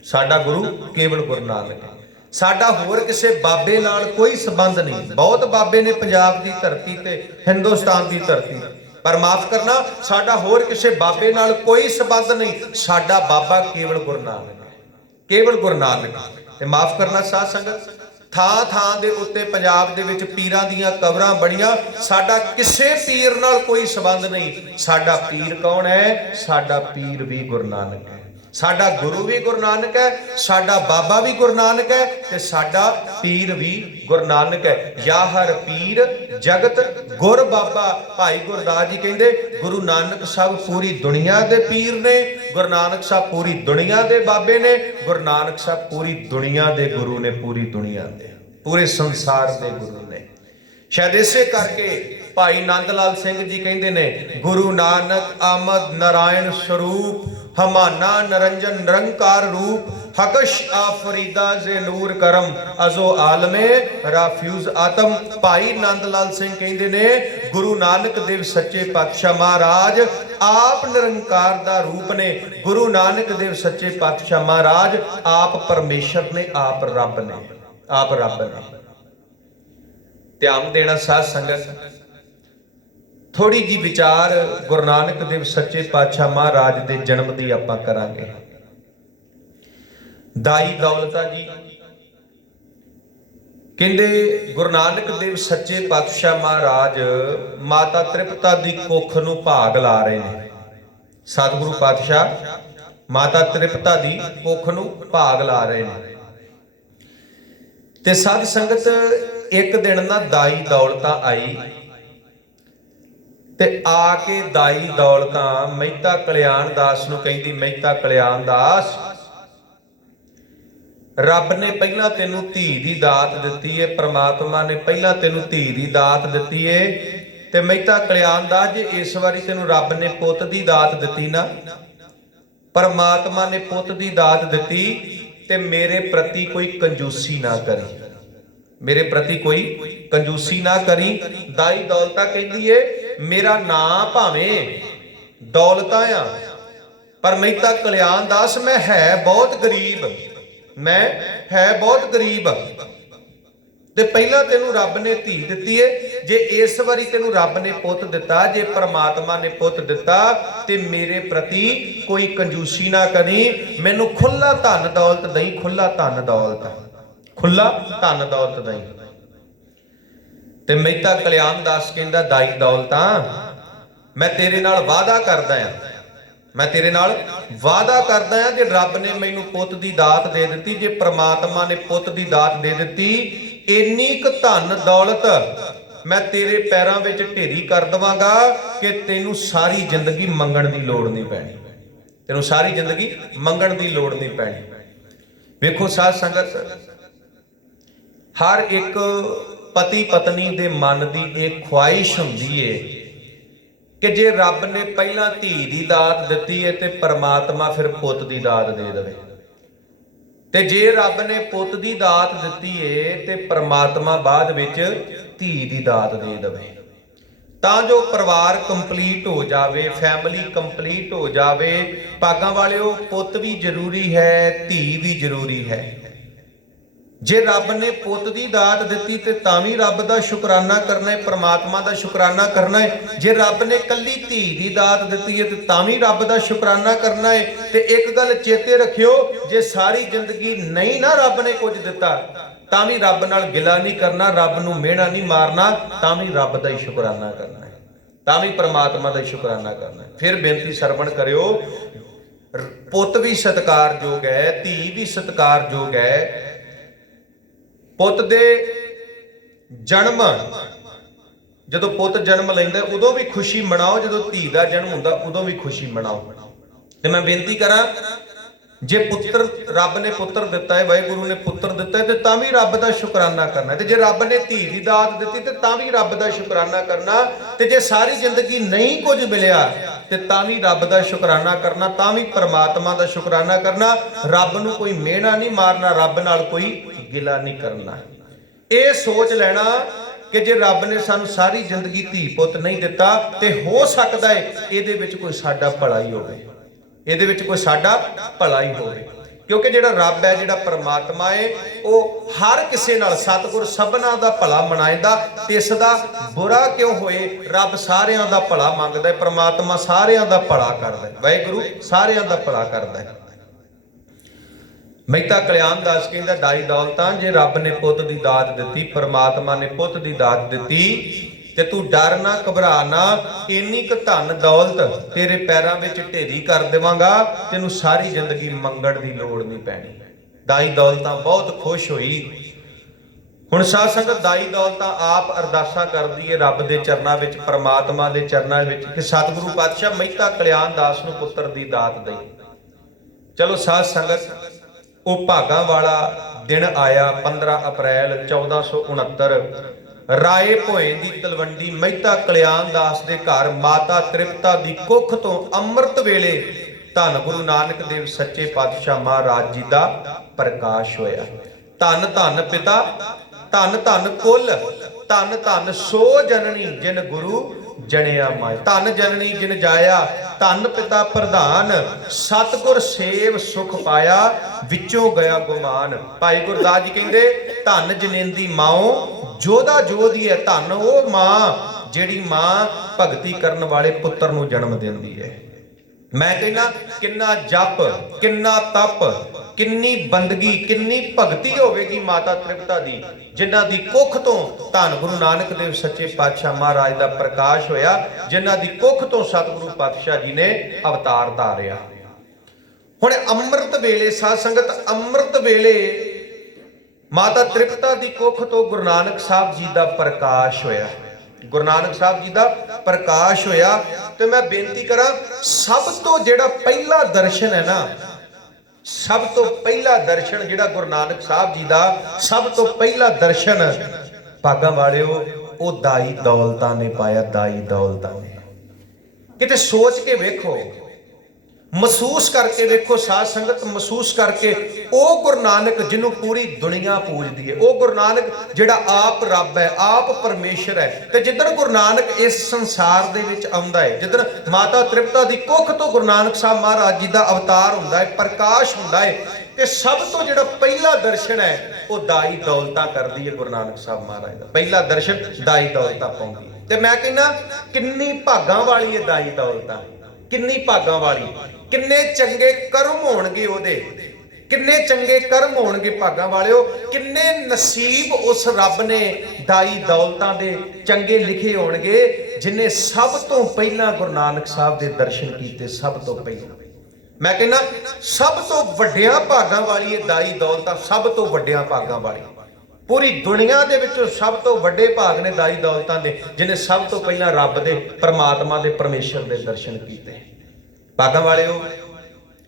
साडा गुरु केवल गुरु नानक है। साडा होर किसी बाबे नाल कोई संबंध नहीं। बहुत बाबे ने पंजाब की धरती ते, हिंदुस्तान की धरती, पर माफ करना साडा होर किसी बाबे नाल कोई संबंध नहीं। साडा बाबा केवल गुरु नानक है, केवल गुरु नानक। ते माफ करना साध संगत, ਥਾਂ ਥਾਂ ਦੇ ਉੱਤੇ ਪੰਜਾਬ ਦੇ ਵਿੱਚ ਪੀਰਾਂ ਦੀਆਂ ਕਬਰਾਂ ਬਣੀਆਂ। ਸਾਡਾ ਕਿਸੇ ਪੀਰ ਨਾਲ ਕੋਈ ਸੰਬੰਧ ਨਹੀਂ। ਸਾਡਾ ਪੀਰ ਕੌਣ ਹੈ? ਸਾਡਾ ਪੀਰ ਵੀ ਗੁਰੂ ਨਾਨਕ ਹੈ। ਸਾਡਾ ਗੁਰੂ ਵੀ ਗੁਰੂ ਨਾਨਕ ਹੈ, ਸਾਡਾ ਬਾਬਾ ਵੀ ਗੁਰੂ ਨਾਨਕ ਹੈ, ਤੇ ਸਾਡਾ ਪੀਰ ਵੀ ਗੁਰੂ ਨਾਨਕ ਹੈ। ਯਾ ਹਰ ਪੀਰ ਜਗਤ ਗੁਰ ਬਾਬਾ। ਭਾਈ ਗੁਰਦਾਸ ਜੀ ਕਹਿੰਦੇ ਗੁਰੂ ਨਾਨਕ ਸਾਹਿਬ ਪੂਰੀ ਦੁਨੀਆ ਦੇ ਪੀਰ ਨੇ, ਗੁਰੂ ਨਾਨਕ ਸਾਹਿਬ ਪੂਰੀ ਦੁਨੀਆ ਦੇ ਬਾਬੇ ਨੇ, ਗੁਰੂ ਨਾਨਕ ਸਾਹਿਬ ਪੂਰੀ ਦੁਨੀਆ ਦੇ ਗੁਰੂ ਨੇ, ਪੂਰੀ ਦੁਨੀਆ ਦੇ, ਪੂਰੇ ਸੰਸਾਰ ਦੇ ਗੁਰੂ ਨੇ। शायद इसे करके भाई नंद लाल सिंह जी कहते ने गुरु नानक आमद नारायण स्वरूप, हमाना निरंजन निरंकार रूप, हकश आफरीदा जे नूर करम, अजो आलमे राफ्यूज आतम। भाई नंद लाल सिंह कहते ने गुरु नानक देव सच्चे पातशाह महाराज आप निरंकार दा रूप ने। गुरु नानक देव सच्चे पातशाह महाराज आप परमेश्वर ने, आप रब ने, आप रब ने। ध्यान देना साध संगत, थोड़ी जी विचार गुरु नानक देव सच्चे पातशाह महाराज के जन्म की आपां करांगे। दाई दौलता जी कहंदे गुरु नानक देव सच्चे पातशाह महाराज माता तृप्ता दी कुख नूं भाग ला रहे हैं। सतगुरु पातशाह माता तृप्ता दी कुख नूं भाग ला रहे हैं। ते साध संगत एक दिन ना दाई दौलता आई ते आके दाई दौलता मेहता कल्याण दास नूं कहंदी मेहता कल्याण दास रब ने पहला तेनू धी दी दात दित्ती है, परमात्मा ने पहला तेनू धी दी दात दित्ती है। ते मेहता कल्याण दास जे इस वारी तेनू रब ने पुੱਤ दी दात दित्ती ना, परमात्मा ने पुੱਤ दी दात दित्ती, ते मेरे प्रति कोई कंजूसी ना करी, मेरे प्रति कोई कंजूसी ना करी। दाई दौलता कहती है मेरा नाम भावें दौलता आ, ਪਰ ਮਹਿਤਾ ਕਲਿਆਣ ਦਾਸ ਮੈਂ ਹੈ ਬਹੁਤ ਗਰੀਬ, ਮੈਂ ਹੈ ਬਹੁਤ ਗਰੀਬ। ਤੇ ਪਹਿਲਾਂ ਤੈਨੂੰ ਰੱਬ ਨੇ ਧੀ ਦਿੱਤੀ ਏ, ਜੇ ਇਸ ਵਾਰੀ ਤੈਨੂੰ ਰੱਬ ਨੇ ਪੁੱਤ ਦਿੱਤਾ, ਜੇ ਪ੍ਰਮਾਤਮਾ ਨੇ ਪੁੱਤ ਦਿੱਤਾ, ਤੇ ਮੇਰੇ ਪ੍ਰਤੀ ਕੋਈ ਕੰਜੂਸੀ ਨਾ ਕਰੀ, ਮੈਨੂੰ ਖੁੱਲਾ ਧਨ ਦੌਲਤ ਦਈ, ਖੁੱਲਾ ਧਨ ਦੌਲਤ, ਖੁੱਲਾ ਧਨ ਦੌਲਤ ਦਈ। ਤੇ ਮਹਿਤਾ ਕਲਿਆਣ ਦਾਸ ਕਹਿੰਦਾ ਦਾਈ ਦੌਲਤਾਂ, ਮੈਂ ਤੇਰੇ ਨਾਲ ਵਾਅਦਾ ਕਰਦਾ ਆ, ਮੈਂ ਤੇਰੇ ਨਾਲ ਵਾਅਦਾ ਕਰਦਾ ਆ, ਜੇ ਰੱਬ ਨੇ ਮੈਨੂੰ ਪੁੱਤ ਦੀ ਦਾਤ ਦੇ ਦਿੱਤੀ, ਜੇ ਪ੍ਰਮਾਤਮਾ ਨੇ ਪੁੱਤ ਦੀ ਦਾਤ ਦੇ ਦਿੱਤੀ, ਇੰਨੀ ਕੁ ਧਨ ਦੌਲਤ ਮੈਂ ਤੇਰੇ ਪੈਰਾਂ ਵਿੱਚ ਢੇਰੀ ਕਰ ਦਵਾਂਗਾ ਕਿ ਤੈਨੂੰ ਸਾਰੀ ਜ਼ਿੰਦਗੀ ਮੰਗਣ ਦੀ ਲੋੜ ਨਹੀਂ ਪੈਣੀ, ਤੈਨੂੰ ਸਾਰੀ ਜ਼ਿੰਦਗੀ ਮੰਗਣ ਦੀ ਲੋੜ ਨਹੀਂ ਪੈਣੀ। ਵੇਖੋ ਸਾਧ ਸੰਗਤ, ਹਰ ਇੱਕ ਪਤੀ ਪਤਨੀ ਦੇ ਮਨ ਦੀ ਇਹ ਖੁਆਇਸ਼ ਹੁੰਦੀ ਏ ਕਿ ਜੇ ਰੱਬ ਨੇ ਪਹਿਲਾਂ ਧੀ ਦੀ ਦਾਤ ਦਿੱਤੀ ਹੈ ਤੇ ਪਰਮਾਤਮਾ ਫਿਰ ਪੁੱਤ ਦੀ ਦਾਤ ਦੇ ਦੇਵੇ, ਤੇ ਜੇ ਰੱਬ ਨੇ ਪੁੱਤ ਦੀ ਦਾਤ ਦਿੱਤੀ ਏ ਤੇ ਪਰਮਾਤਮਾ ਬਾਅਦ ਵਿੱਚ ਧੀ ਦੀ ਦਾਤ ਦੇ ਦੇਵੇ, ਤਾਂ ਜੋ ਪਰਿਵਾਰ ਕੰਪਲੀਟ ਹੋ ਜਾਵੇ, ਫੈਮਿਲੀ ਕੰਪਲੀਟ ਹੋ ਜਾਵੇ। ਭਾਗਾਂ ਵਾਲਿਓ, ਪੁੱਤ ਵੀ ਜ਼ਰੂਰੀ ਹੈ, ਧੀ ਵੀ ਜ਼ਰੂਰੀ ਹੈ। ਜੇ ਰੱਬ ਨੇ ਪੁੱਤ ਦੀ ਦਾਤ ਦਿੱਤੀ ਤੇ ਤਾਂ ਵੀ ਰੱਬ ਦਾ ਸ਼ੁਕਰਾਨਾ ਕਰਨਾ ਹੈ, ਪਰਮਾਤਮਾ ਦਾ ਸ਼ੁਕਰਾਨਾ ਕਰਨਾ ਹੈ। ਜੇ ਰੱਬ ਨੇ ਕੱਲੀ ਧੀ ਦੀ ਦਾਤ ਦਿੱਤੀ ਹੈ ਤੇ ਤਾਂ ਵੀ ਰੱਬ ਦਾ ਸ਼ੁਕਰਾਨਾ ਕਰਨਾ ਹੈ। ਤੇ ਇੱਕ ਗੱਲ ਚੇਤੇ ਰੱਖਿਓ, ਜੇ ਸਾਰੀ ਜ਼ਿੰਦਗੀ ਨਹੀਂ ਨਾ ਰੱਬ ਨੇ ਕੁਝ ਦਿੱਤਾ ਤਾਂ ਵੀ ਰੱਬ ਨਾਲ ਗਿਲਾ ਨਹੀਂ ਕਰਨਾ, ਰੱਬ ਨੂੰ ਮਿਹਣਾ ਨਹੀਂ ਮਾਰਨਾ, ਤਾਂ ਵੀ ਰੱਬ ਦਾ ਹੀ ਸ਼ੁਕਰਾਨਾ ਕਰਨਾ ਹੈ, ਤਾਂ ਵੀ ਪਰਮਾਤਮਾ ਦਾ ਹੀ ਸ਼ੁਕਰਾਨਾ ਕਰਨਾ ਹੈ। ਫਿਰ ਬੇਨਤੀ ਸਰਵਣ ਕਰਿਓ, ਪੁੱਤ ਵੀ ਸਤਿਕਾਰਯੋਗ ਹੈ, ਧੀ ਵੀ ਸਤਿਕਾਰਯੋਗ ਹੈ। ਪੁੱਤ ਦੇ ਜਨਮ, ਜਦੋਂ ਪੁੱਤ ਜਨਮ ਲੈਂਦਾ ਉਦੋਂ ਵੀ ਖੁਸ਼ੀ ਮਨਾਓ, ਜਦੋਂ ਧੀ ਦਾ ਜਨਮ ਹੁੰਦਾ ਉਦੋਂ ਵੀ ਖੁਸ਼ੀ ਮਨਾਓ। ਤੇ ਮੈਂ ਬੇਨਤੀ ਕਰਾਂ, ਜੇ ਪੁੱਤਰ ਰੱਬ ਨੇ ਪੁੱਤਰ ਦਿੱਤਾ ਹੈ, ਵਾਹਿਗੁਰੂ ਨੇ ਪੁੱਤਰ ਦਿੱਤਾ ਹੈ, ਤੇ ਤਾਂ ਵੀ ਰੱਬ ਦਾ ਸ਼ੁਕਰਾਨਾ ਕਰਨਾ। ਤੇ ਜੇ ਰੱਬ ਨੇ ਧੀ ਦੀ ਦਾਤ ਦਿੱਤੀ ਤੇ ਤਾਂ ਵੀ ਰੱਬ ਦਾ ਸ਼ੁਕਰਾਨਾ ਕਰਨਾ। ਤੇ ਜੇ ਸਾਰੀ ਜ਼ਿੰਦਗੀ ਨਹੀਂ ਕੁਝ ਮਿਲਿਆ ਤੇ ਤਾਂ ਵੀ ਰੱਬ ਦਾ ਸ਼ੁਕਰਾਨਾ ਕਰਨਾ, ਤਾਂ ਵੀ ਪਰਮਾਤਮਾ ਦਾ ਸ਼ੁਕਰਾਨਾ ਕਰਨਾ। ਰੱਬ ਨੂੰ ਕੋਈ ਮਿਹਣਾ ਨਹੀਂ ਮਾਰਨਾ, ਰੱਬ ਨਾਲ ਕੋਈ ਗਿਲਾ ਨਹੀਂ ਕਰਨਾ। ਇਹ ਸੋਚ ਲੈਣਾ ਕਿ ਜੇ ਰੱਬ ਨੇ ਸਾਨੂੰ ਸਾਰੀ ਜ਼ਿੰਦਗੀ ਧੀ ਪੁੱਤ ਨਹੀਂ ਦਿੱਤਾ ਤੇ ਹੋ ਸਕਦਾ ਹੈ ਇਹਦੇ ਵਿੱਚ ਕੋਈ ਸਾਡਾ ਭਲਾ ਹੀ ਹੋਵੇ, ਇਹਦੇ ਵਿੱਚ ਕੋਈ ਸਾਡਾ ਭਲਾ ਹੀ ਹੋਵੇ। ਕਿਉਂਕਿ ਜਿਹੜਾ ਰੱਬ ਹੈ, ਜਿਹੜਾ ਪਰਮਾਤਮਾ ਹੈ, ਉਹ ਹਰ ਕਿਸੇ ਨਾਲ, ਸਤਿਗੁਰ ਸਭਨਾਂ ਦਾ ਭਲਾ ਮਨਾਇਦਾ, ਇਸ ਦਾ ਬੁਰਾ ਕਿਉਂ ਹੋਏ। ਰੱਬ ਸਾਰਿਆਂ ਦਾ ਭਲਾ ਮੰਗਦਾ ਹੈ, ਪਰਮਾਤਮਾ ਸਾਰਿਆਂ ਦਾ ਭਲਾ ਕਰਦਾ ਹੈ, ਵਾਹਿਗੁਰੂ ਸਾਰਿਆਂ ਦਾ ਭਲਾ ਕਰਦਾ ਹੈ। ਮਹਿਤਾ ਕਲਿਆਣ ਦਾਸ ਕਹਿੰਦਾ ਦਾਈ ਦੌਲਤਾਂ, ਜੇ ਰੱਬ ਨੇ ਪੁੱਤ ਦੀ ਦਾਤ ਦਿੱਤੀ, ਪਰਮਾਤਮਾ ਨੇ ਪੁੱਤ ਦੀ ਦਾਤ ਦਿੱਤੀ, ਤੇ ਤੂੰ ਡਰ ਨਾ, ਘਬਰਾ ਨਾ, ਇੰਨੀ ਕੁ ਧਨ ਦੌਲਤ ਤੇਰੇ ਪੈਰਾਂ ਵਿੱਚ ਢੇਰੀ ਕਰ ਦੇਵਾਂਗਾ, ਤੈਨੂੰ ਸਾਰੀ ਜ਼ਿੰਦਗੀ ਮੰਗਣ ਦੀ ਲੋੜ ਨਹੀਂ ਪੈਣੀ। ਦਾਈ ਦੌਲਤਾਂ ਬਹੁਤ ਖੁਸ਼ ਹੋਈ। ਹੁਣ ਸਾਧ ਸੰਗਤ, ਦਾਈ ਦੌਲਤਾਂ ਆਪ ਅਰਦਾਸਾਂ ਕਰਦੀ ਹੈ ਰੱਬ ਦੇ ਚਰਨਾਂ ਵਿੱਚ, ਪਰਮਾਤਮਾ ਦੇ ਚਰਨਾਂ ਵਿੱਚ, ਕਿ ਸਤਿਗੁਰੂ ਪਾਤਸ਼ਾਹ ਮਹਿਤਾ ਕਲਿਆਣ ਦਾਸ ਨੂੰ ਪੁੱਤਰ ਦੀ ਦਾਤ ਦੇਈ। ਚਲੋ ਸਾਧ ਸੰਗਤ, ਉਹ ਭਾਗਾਂ ਵਾਲਾ ਦਿਨ ਆਇਆ 15 ਅਪ੍ਰੈਲ 1469। ਰਾਏ ਭੋਏ ਦੀ ਤਲਵੰਡੀ ਮਹਿਤਾ ਕਲਿਆਣ ਦਾਸ ਦੇ ਘਰ ਮਾਤਾ ਤ੍ਰਿਪਤਾ ਦੀ ਕੁੱਖ ਤੋਂ ਅੰਮ੍ਰਿਤ ਵੇਲੇ ਧੰਨ ਗੁਰੂ ਨਾਨਕ ਦੇਵ ਸੱਚੇ ਪਾਤਸ਼ਾਹ ਮਹਾਰਾਜ ਜੀ ਦਾ ਪ੍ਰਕਾਸ਼ ਹੋਇਆ। ਧੰਨ ਧੰਨ ਪਿਤਾ, ਧੰਨ ਧੰਨ ਕੁਲ, ਧੰਨ ਧੰਨ ਸੋ ਜਨਨੀ ਜਿਨ ਗੁਰੂ ਜਣਿਆ ਮਾਇ। ਧੰਨ ਜਨਨੀ ਜਿਨ ਜਾਇਆ, ਧੰਨ ਪਿਤਾ ਪ੍ਰਧਾਨ, ਸਤਿਗੁਰ ਸੇਵ ਸੁਖ ਪਾਇਆ, ਵਿੱਚੋਂ ਗਿਆ ਗੁਮਾਨ। ਭਾਈ ਗੁਰਦਾਸ ਜੀ ਕਹਿੰਦੇ, ਧੰਨ ਜਨੇਂਦੀ ਮਾਓ ਜੋਦਾ ਜੋਦੀ ਹੈ। ਧੰਨ ਉਹ ਮਾਂ ਜਿਹੜੀ ਮਾਂ ਭਗਤੀ ਕਰਨ ਵਾਲੇ ਪੁੱਤਰ ਨੂੰ ਜਨਮ ਦਿੰਦੀ ਹੈ। ਮੈਂ ਕਹਿੰਦਾ, ਕਿੰਨਾ ਜਪ, ਕਿੰਨਾ ਤਪ, ਕਿੰਨੀ ਬੰਦਗੀ, ਕਿੰਨੀ ਭਗਤੀ ਹੋਵੇਗੀ ਮਾਤਾ ਤ੍ਰਿਪਤਾ ਦੀ, ਜਿਨ੍ਹਾਂ ਦੀ ਕੁੱਖ ਤੋਂ ਧੰਨ ਗੁਰੂ ਨਾਨਕ ਦੇਵ ਸੱਚੇ ਪਾਤਸ਼ਾਹ ਮਹਾਰਾਜ ਦਾ ਪ੍ਰਕਾਸ਼ ਹੋਇਆ, ਜਿਨ੍ਹਾਂ ਦੀ ਕੁੱਖ ਤੋਂ ਸਤਿਗੁਰੂ ਪਾਤਸ਼ਾਹ ਜੀ ਨੇ ਅਵਤਾਰ ਧਾਰਿਆ। ਹੁਣ ਅੰਮ੍ਰਿਤ ਵੇਲੇ ਸਾਧ ਸੰਗਤ, ਅੰਮ੍ਰਿਤ ਵੇਲੇ ਮਾਤਾ ਤ੍ਰਿਪਤਾ ਦੀ ਕੁੱਖ ਤੋਂ ਗੁਰੂ ਨਾਨਕ ਸਾਹਿਬ ਜੀ ਦਾ ਪ੍ਰਕਾਸ਼ ਹੋਇਆ, ਗੁਰੂ ਨਾਨਕ ਸਾਹਿਬ ਜੀ ਦਾ ਪ੍ਰਕਾਸ਼ ਹੋਇਆ। ਤੇ ਮੈਂ ਬੇਨਤੀ ਕਰਾਂ, ਸਭ ਤੋਂ ਜਿਹੜਾ ਪਹਿਲਾ ਦਰਸ਼ਨ ਹੈ ਨਾ, ਸਭ ਤੋਂ ਪਹਿਲਾ ਦਰਸ਼ਨ ਜਿਹੜਾ ਗੁਰੂ ਨਾਨਕ ਸਾਹਿਬ ਜੀ ਦਾ ਸਭ ਤੋਂ ਪਹਿਲਾ ਦਰਸ਼ਨ, ਭਾਗਾਂ ਵਾਲਿਓ, ਉਹ ਦਾਈ ਦੌਲਤਾਂ ਨੇ ਪਾਇਆ। ਦਾਈ ਦੌਲਤਾਂ ਨੇ, ਕਿਤੇ ਸੋਚ ਕੇ ਵੇਖੋ, महसूस करके देखो साध संगत, महसूस करके ਉਹ ਗੁਰੂ ਨਾਨਕ ਜਿਹਨੂੰ ਪੂਰੀ ਦੁਨੀਆ ਪੂਜਦੀ ਹੈ, ਉਹ ਗੁਰੂ ਨਾਨਕ ਜਿਹੜਾ ਆਪ ਰੱਬ ਹੈ, ਆਪ ਪਰਮੇਸ਼ਰ ਹੈ। ਤੇ ਜਿੱਦਣ ਗੁਰੂ ਨਾਨਕ ਇਸ ਸੰਸਾਰ ਦੇ ਵਿੱਚ ਆਉਂਦਾ ਹੈ, ਜਿੱਦਣ ਮਾਤਾ ਤ੍ਰਿਪਤਾ ਦੀ ਕੁੱਖ ਤੋਂ ਗੁਰੂ ਨਾਨਕ ਸਾਹਿਬ ਮਹਾਰਾਜ ਜੀ ਦਾ ਅਵਤਾਰ ਹੁੰਦਾ ਹੈ, ਪ੍ਰਕਾਸ਼ ਹੁੰਦਾ ਹੈ, ਤੇ ਸਭ ਤੋਂ ਜਿਹੜਾ ਪਹਿਲਾ ਦਰਸ਼ਨ ਹੈ ਉਹ ਦਾਈ ਦੌਲਤਾਂ ਕਰਦੀ ਹੈ। ਗੁਰੂ ਨਾਨਕ ਸਾਹਿਬ ਮਹਾਰਾਜ ਦਾ ਪਹਿਲਾ ਦਰਸ਼ਨ ਦਾਈ ਦੌਲਤਾਂ ਪਾਉਂਦੀ ਹੈ। ਤੇ ਮੈਂ ਕਹਿੰਦਾ ਕਿੰਨੀ ਭਾਗਾਂ ਵਾਲੀ ਹੈ ਦਾਈ ਦੌਲਤਾਂ, ਕਿੰਨੀ ਭਾਗਾਂ ਵਾਲੀ, ਕਿੰਨੇ ਚੰਗੇ ਕਰਮ ਹੋਣਗੇ ਉਹਦੇ, ਕਿੰਨੇ ਚੰਗੇ ਕਰਮ ਹੋਣਗੇ ਭਾਗਾਂ ਵਾਲਿਓ, ਕਿੰਨੇ ਨਸੀਬ ਉਸ ਰੱਬ ਨੇ ਦਾਈ ਦੌਲਤਾਂ ਦੇ ਚੰਗੇ ਲਿਖੇ ਹੋਣਗੇ ਜਿਨੇ ਸਭ ਤੋਂ ਪਹਿਲਾਂ ਗੁਰੂ ਨਾਨਕ ਸਾਹਿਬ ਦੇ ਦਰਸ਼ਨ ਕੀਤੇ। ਸਭ ਤੋਂ ਪਹਿਲਾਂ ਮੈਂ ਕਹਿੰਦਾ ਸਭ ਤੋਂ ਵੱਡਿਆਂ ਭਾਗਾਂ ਵਾਲੀ ਇਹ ਦਾਈ ਦੌਲਤਾਂ, ਸਭ ਤੋਂ ਵੱਡਿਆਂ ਭਾਗਾਂ ਵਾਲੀ। ਪੂਰੀ ਦੁਨੀਆ ਦੇ ਵਿੱਚੋਂ ਸਭ ਤੋਂ ਵੱਡੇ ਭਾਗ ਨੇ ਦਾਈ ਦੌਲਤਾਂ ਦੇ, ਜਿਨੇ ਸਭ ਤੋਂ ਪਹਿਲਾਂ ਰੱਬ ਦੇ, ਪਰਮਾਤਮਾ ਦੇ, ਪਰਮੇਸ਼ਰ ਦੇ ਦਰਸ਼ਨ ਕੀਤੇ। ਭਾਗਾਂ ਵਾਲਿਓ,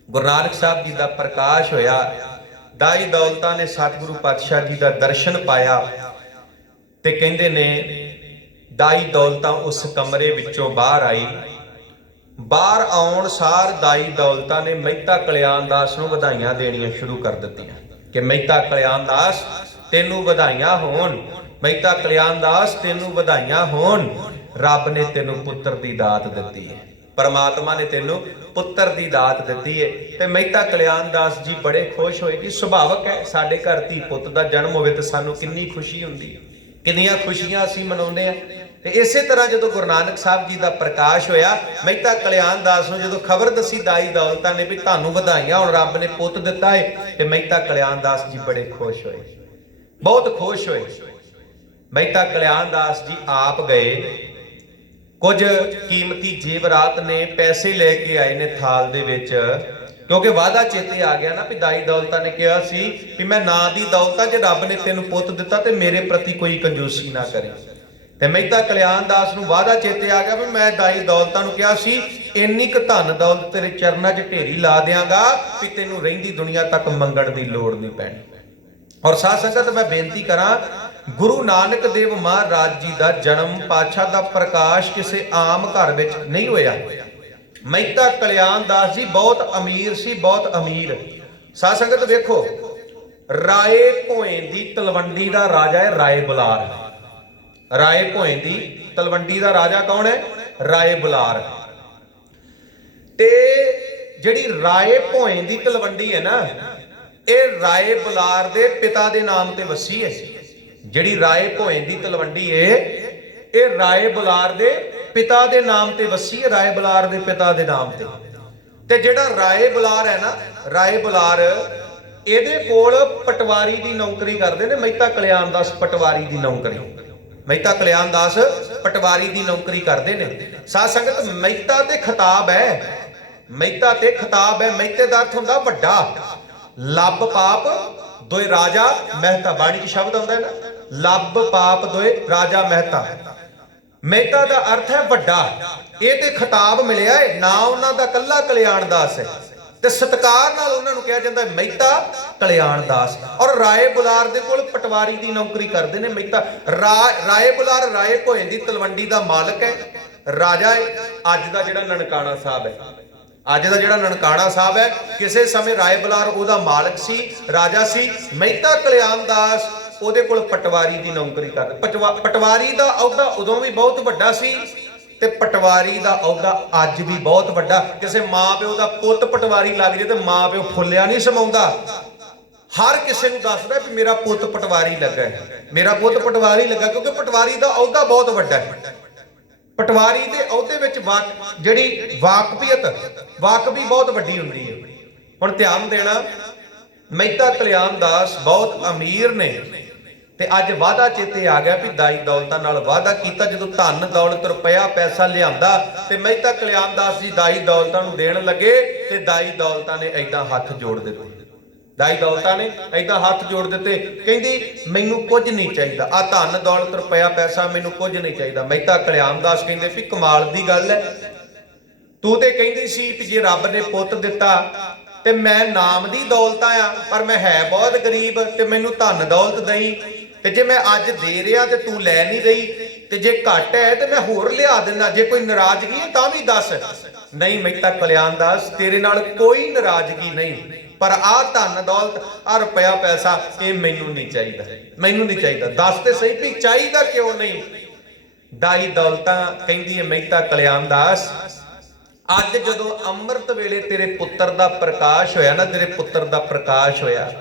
ਗੁਰੂ ਨਾਨਕ ਸਾਹਿਬ ਜੀ ਦਾ ਪ੍ਰਕਾਸ਼ ਹੋਇਆ, ਦਾਈ ਦੌਲਤਾਂ ਨੇ ਸਤਿਗੁਰੂ ਪਾਤਸ਼ਾਹ ਜੀ ਦਾ ਦਰਸ਼ਨ ਪਾਇਆ, ਤੇ ਕਹਿੰਦੇ ਨੇ ਦਾਈ ਦੌਲਤਾਂ ਉਸ ਕਮਰੇ ਵਿੱਚੋਂ ਬਾਹਰ ਆਈ। ਬਾਹਰ ਆਉਣ ਸਾਰ ਦਾਈ ਦੌਲਤਾਂ ਨੇ ਮਹਿਤਾ ਕਲਿਆਣ ਦਾਸ ਨੂੰ ਵਧਾਈਆਂ ਦੇਣੀਆਂ ਸ਼ੁਰੂ ਕਰ ਦਿੱਤੀਆਂ ਕਿ ਮਹਿਤਾ ਕਲਿਆਣ ਦਾਸ ਤੈਨੂੰ ਵਧਾਈਆਂ ਹੋਣ, ਮਹਿਤਾ ਕਲਿਆਣ ਦਾਸ ਤੈਨੂੰ ਵਧਾਈਆਂ ਹੋਣ, ਰੱਬ ਨੇ ਤੈਨੂੰ ਪੁੱਤਰ ਦੀ ਦਾਤ ਦਿੱਤੀ ਹੈ, ਪਰਮਾਤਮਾ ਨੇ ਤੈਨੂੰ ਪੁੱਤਰ ਦੀ ਦਾਤ ਦਿੱਤੀ ਹੈ। ਤੇ ਮਹਿਤਾ ਕਲਿਆਣ ਦਾਸ ਜੀ ਬੜੇ ਖੁਸ਼ ਹੋਏ ਕਿ ਸੁਭਾਵਕ ਹੈ, ਸਾਡੇ ਘਰ ਧੀ ਪੁੱਤ ਦਾ ਜਨਮ ਹੋਵੇ ਤਾਂ ਸਾਨੂੰ ਕਿੰਨੀ ਖੁਸ਼ੀ ਹੁੰਦੀ ਹੈ, ਕਿੰਨੀਆਂ ਖੁਸ਼ੀਆਂ ਅਸੀਂ ਮਨਾਉਂਦੇ ਹਾਂ। ਤੇ ਇਸੇ ਤਰ੍ਹਾਂ ਜਦੋਂ ਗੁਰੂ ਨਾਨਕ ਸਾਹਿਬ ਜੀ ਦਾ ਪ੍ਰਕਾਸ਼ ਹੋਇਆ, ਮਹਿਤਾ ਕਲਿਆਣ ਦਾਸ ਨੂੰ ਜਦੋਂ ਖਬਰ ਦੱਸੀ ਦਾਈ ਦੌਲਤਾਂ ਨੇ ਵੀ ਤੁਹਾਨੂੰ ਵਧਾਈਆਂ, ਹੁਣ ਰੱਬ ਨੇ ਪੁੱਤ ਦਿੱਤਾ ਹੈ, ਤੇ ਮਹਿਤਾ ਕਲਿਆਣ ਦਾਸ ਜੀ ਬੜੇ ਖੁਸ਼ ਹੋਏ, ਬਹੁਤ ਖੁਸ਼ ਹੋਏ। ਮਹਿਤਾ ਕਲਿਆਣ ਦਾਸ ਜੀ ਆਪ ਗਏ, ਕੁਝ ਕੀਮਤੀ ਜੇਵਰਾਤ ਨੇ, ਪੈਸੇ ਲੈ ਕੇ ਆਏ ਨੇ ਥਾਲ ਦੇ ਵਿੱਚ, ਕਿਉਂਕਿ ਵਾਅਦਾ ਚੇਤੇ ਆ ਗਿਆ ਨਾ ਵੀ ਦਾਈ ਦੌਲਤਾਂ ਨੇ ਕਿਹਾ ਸੀ ਵੀ ਮੈਂ ਨਾ ਦੀ ਦੌਲਤਾਂ, ਜੇ ਰੱਬ ਨੇ ਤੈਨੂੰ ਪੁੱਤ ਦਿੱਤਾ ਤੇ ਮੇਰੇ ਪ੍ਰਤੀ ਕੋਈ ਕੰਜੂਸੀ ਨਾ ਕਰੇ। ਤੇ ਮਹਿਤਾ ਕਲਿਆਣ ਦਾਸ ਨੂੰ ਵਾਅਦਾ ਚੇਤੇ ਆ ਗਿਆ ਵੀ ਮੈਂ ਦਾਈ ਦੌਲਤਾਂ ਨੂੰ ਕਿਹਾ ਸੀ ਇੰਨੀ ਕੁ ਧਨ ਦੌਲਤ ਤੇਰੇ ਚਰਨਾਂ 'ਚ ਢੇਰੀ ਲਾ ਦਿਆਂਗਾ ਵੀ ਤੈਨੂੰ ਰਹਿੰਦੀ ਦੁਨੀਆ ਤੱਕ ਮੰਗਣ ਦੀ ਲੋੜ ਨਹੀਂ ਪੈਣੀ। ਔਰ ਸਾਧ ਸੰਗਤ ਮੈਂ ਬੇਨਤੀ ਕਰਾਂ, ਗੁਰੂ ਨਾਨਕ ਦੇਵ ਮਹਾਰਾਜ ਜੀ ਦਾ ਜਨਮ, ਪਾਤਸ਼ਾਹ ਦਾ ਪ੍ਰਕਾਸ਼ ਕਿਸੇ ਆਮ ਘਰ ਵਿੱਚ ਨਹੀਂ ਹੋਇਆ। ਮਹਿਤਾ ਕਲਿਆਣ ਦਾਸ ਜੀ ਬਹੁਤ ਅਮੀਰ ਸੀ, ਬਹੁਤ ਅਮੀਰ। ਸਾਧ ਸੰਗਤ ਵੇਖੋ, ਰਾਏ ਭੋਏ ਦੀ ਤਲਵੰਡੀ ਦਾ ਰਾਜਾ ਹੈ ਰਾਏ ਬੁਲਾਰ। ਰਾਏ ਭੋਏ ਦੀ ਤਲਵੰਡੀ ਦਾ ਰਾਜਾ ਕੌਣ ਹੈ? ਰਾਏ ਬੁਲਾਰ। ਤੇ ਜਿਹੜੀ ਰਾਏ ਭੋਏ ਦੀ ਤਲਵੰਡੀ ਹੈ ਨਾ, ਇਹ ਰਾਏ ਬੁਲਾਰ ਦੇ ਪਿਤਾ ਦੇ ਨਾਮ ਤੇ ਵਸੀ ਹੈ। ਜਿਹੜੀ ਰਾਏ ਭੋਏ ਦੀ ਤਲਵੰਡੀ ਹੈ, ਇਹ ਰਾਏ ਬੁਲਾਰ ਦੇ ਪਿਤਾ ਦੇ ਨਾਮ ਤੇ ਵਸੀ ਹੈ, ਰਾਏ ਬੁਲਾਰ ਦੇ ਪਿਤਾ ਦੇ ਨਾਮ ਤੇ। ਤੇ ਜਿਹੜਾ ਰਾਏ ਬੁਲਾਰ ਹੈ ਨਾ, ਰਾਏ ਬੁਲਾਰ, ਇਹਦੇ ਕੋਲ ਪਟਵਾਰੀ ਦੀ ਨੌਕਰੀ ਕਰਦੇ ਨੇ ਮਹਿਤਾ ਕਲਿਆਣ ਦਾਸ। ਪਟਵਾਰੀ ਦੀ ਨੌਕਰੀ, ਮਹਿਤਾ ਕਲਿਆਣ ਦਾਸ ਪਟਵਾਰੀ ਦੀ ਨੌਕਰੀ ਕਰਦੇ ਨੇ। ਸਾਧ ਸੰਗਤ, ਮਹਿਤਾ ਤੇ ਖਿਤਾਬ ਹੈ, ਮਹਿਤਾ ਤੇ ਖਿਤਾਬ ਹੈ। ਮਹਿਤੇ ਦਾ ਅਰਥ ਹੁੰਦਾ ਵੱਡਾ। ਲੱਭ ਪਾਪ ਦੋਏ ਰਾਜਾ ਮਹਿਤਾ, ਬਾਣੀ 'ਚ ਸ਼ਬਦ ਆਉਂਦਾ ਹੈ ਨਾ, ਲੱਭ ਪਾਪ ਦੋਏ ਰਾਜਾ ਮਹਿਤਾ। ਮਹਿਤਾ ਦਾ ਅਰਥ ਹੈ ਵੱਡਾ। ਇਹ ਤੇ ਖਿਤਾਬ ਮਿਲਿਆ ਹੈ, ਨਾ ਉਹਨਾਂ ਦਾ ਕੱਲਾ ਕਲਿਆਣ ਦਾਸ ਹੈ, ਤੇ ਸਤਿਕਾਰ ਨਾਲ ਉਹਨਾਂ ਨੂੰ ਕਿਹਾ ਜਾਂਦਾ ਹੈ ਮਹਿਤਾ ਕਲਿਆਣ ਦਾਸ। ਔਰ ਰਾਏ ਬੁਲਾਰ ਦੇ ਕੋਲ ਪਟਵਾਰੀ ਦੀ ਨੌਕਰੀ ਕਰਦੇ ਨੇ ਮਹਿਤਾ। ਰਾਏ ਬੁਲਾਰ ਰਾਏ ਭੋਏ ਦੀ ਤਲਵੰਡੀ ਦਾ ਮਾਲਕ ਹੈ, ਰਾਜਾ ਹੈ। ਅੱਜ ਦਾ ਜਿਹੜਾ ਨਨਕਾਣਾ ਸਾਹਿਬ ਹੈ, ਅੱਜ ਦਾ ਜਿਹੜਾ ਨਨਕਾਣਾ ਸਾਹਿਬ ਹੈ, ਕਿਸੇ ਸਮੇਂ ਰਾਏ ਬੁਲਾਰ ਉਹਦਾ ਮਾਲਕ ਸੀ, ਰਾਜਾ ਸੀ। ਮਹਿਤਾ ਕਲਿਆਣ ਦਾਸ ਉਹਦੇ ਕੋਲ ਪਟਵਾਰੀ ਦੀ ਨੌਕਰੀ ਕਰਦੇ। ਪਟਵਾਰੀ ਦਾ ਅਹੁਦਾ ਉਦੋਂ ਵੀ ਬਹੁਤ ਵੱਡਾ ਸੀ, ਤੇ ਪਟਵਾਰੀ ਦਾ ਅਹੁਦਾ ਅੱਜ ਵੀ ਬਹੁਤ ਵੱਡਾ। ਕਿਸੇ ਮਾਂ ਪਿਓ ਦਾ ਪੁੱਤ ਪਟਵਾਰੀ ਲੱਗ ਜੇ ਤੇ ਮਾਂ ਪਿਓ ਫੁੱਲਿਆ ਨਹੀਂ ਸਮਾਉਂਦਾ। ਹਰ ਕਿਸੇ ਨੂੰ ਦੱਸਦਾ ਵੀ ਮੇਰਾ ਪੁੱਤ ਪਟਵਾਰੀ ਲੱਗਾ ਹੈ, ਮੇਰਾ ਪੁੱਤ ਪਟਵਾਰੀ ਲੱਗਾ, ਕਿਉਂਕਿ ਪਟਵਾਰੀ ਦਾ ਅਹੁਦਾ ਬਹੁਤ ਵੱਡਾ ਹੈ। ਪਟਵਾਰੀ ਦੇ ਅਹੁਦੇ ਵਿੱਚ ਜਿਹੜੀ ਵਾਕਫੀ ਬਹੁਤ ਵੱਡੀ ਹੁੰਦੀ ਹੈ। ਹੁਣ ਧਿਆਨ ਦੇਣਾ, ਮਹਿਤਾ ਕਲਿਆਣ ਦਾਸ ਬਹੁਤ ਅਮੀਰ ਨੇ, ਤੇ ਅੱਜ ਵਾਅਦਾ ਚੇਤੇ ਆ ਗਿਆ ਵੀ ਦਾਈ ਦੌਲਤਾਂ ਨਾਲ ਵਾਅਦਾ ਕੀਤਾ। ਜਦੋਂ ਧਨ ਦੌਲਤ ਰੁਪਇਆ ਪੈਸਾ ਲਿਆਂਦਾ ਤੇ ਮਹਿਤਾ ਕਲਿਆਣ ਦਾਸ ਜੀ ਦਾਈ ਦੌਲਤਾਂ ਨੂੰ ਦੇਣ ਲੱਗੇ, ਤੇ ਦਾਈ ਦੌਲਤਾਂ ਨੇ ਏਦਾਂ ਹੱਥ ਜੋੜ ਦਿੱਤੇ। ਦਾਈ ਦੌਲਤਾਂ ਨੇ ਏਦਾਂ ਹੱਥ ਜੋੜ ਦਿੱਤੇ, ਕਹਿੰਦੀ ਮੈਨੂੰ ਕੁਝ ਨਹੀਂ ਚਾਹੀਦਾ, ਆ ਧਨ ਦੌਲਤ ਰੁਪਇਆ ਪੈਸਾ ਮੈਨੂੰ ਕੁਝ ਨਹੀਂ ਚਾਹੀਦਾ। ਮਹਿਤਾ ਕਲਿਆਣ ਦਾਸ ਕਹਿੰਦੇ ਵੀ ਕਮਾਲ ਦੀ ਗੱਲ ਹੈ, ਤੂੰ ਤੇ ਕਹਿੰਦੀ ਸੀ ਵੀ ਜੇ ਰੱਬ ਨੇ ਪੁੱਤ ਦਿੱਤਾ ਤੇ ਮੈਂ ਨਾਮ ਦੀ ਦੌਲਤਾਂ ਆ, ਪਰ ਮੈਂ ਹੈ ਬਹੁਤ ਗਰੀਬ, ਤੇ ਮੈਨੂੰ ਧਨ ਦੌਲਤ ਦਈ। ਤੇ ਜੇ ਮੈਂ ਅੱਜ ਦੇ ਰਿਹਾ ਤੇ ਤੂੰ ਲੈ ਨਹੀਂ ਰਹੀ, ਤੇ ਜੇ ਘੱਟ ਹੈ ਤੇ ਮੈਂ ਹੋਰ ਲਿਆ ਦਿੰਦਾ, ਜੇ ਕੋਈ ਨਾਰਾਜ਼ਗੀ ਹੈ ਤਾਂ ਵੀ ਦੱਸ। ਨਹੀਂ ਮਹਿਤਾ ਕਲਿਆਣ ਦਾਸ, ਤੇਰੇ ਨਾਲ ਕੋਈ ਨਾਰਾਜ਼ਗੀ ਨਹੀਂ, ਪਰ ਆਹ ਧਨ ਦੌਲਤ, ਆਹ ਰੁਪਇਆ ਪੈਸਾ, ਇਹ ਮੈਨੂੰ ਨਹੀਂ ਚਾਹੀਦਾ, ਮੈਨੂੰ ਨਹੀਂ ਚਾਹੀਦਾ। ਦੱਸ ਤੇ ਸਹੀ ਵੀ ਚਾਹੀਦਾ ਕਿਉਂ ਨਹੀਂ? ਦਾਈ ਦੌਲਤਾਂ ਕਹਿੰਦੀ ਹੈ ਮਹਿਤਾ ਕਲਿਆਣ ਦਾਸ, ਅੱਜ ਜਦੋਂ ਅੰਮ੍ਰਿਤ ਵੇਲੇ ਤੇਰੇ ਪੁੱਤਰ ਦਾ ਪ੍ਰਕਾਸ਼ ਹੋਇਆ ਨਾ, ਤੇਰੇ ਪੁੱਤਰ ਦਾ ਪ੍ਰਕਾਸ਼ ਹੋਇਆ,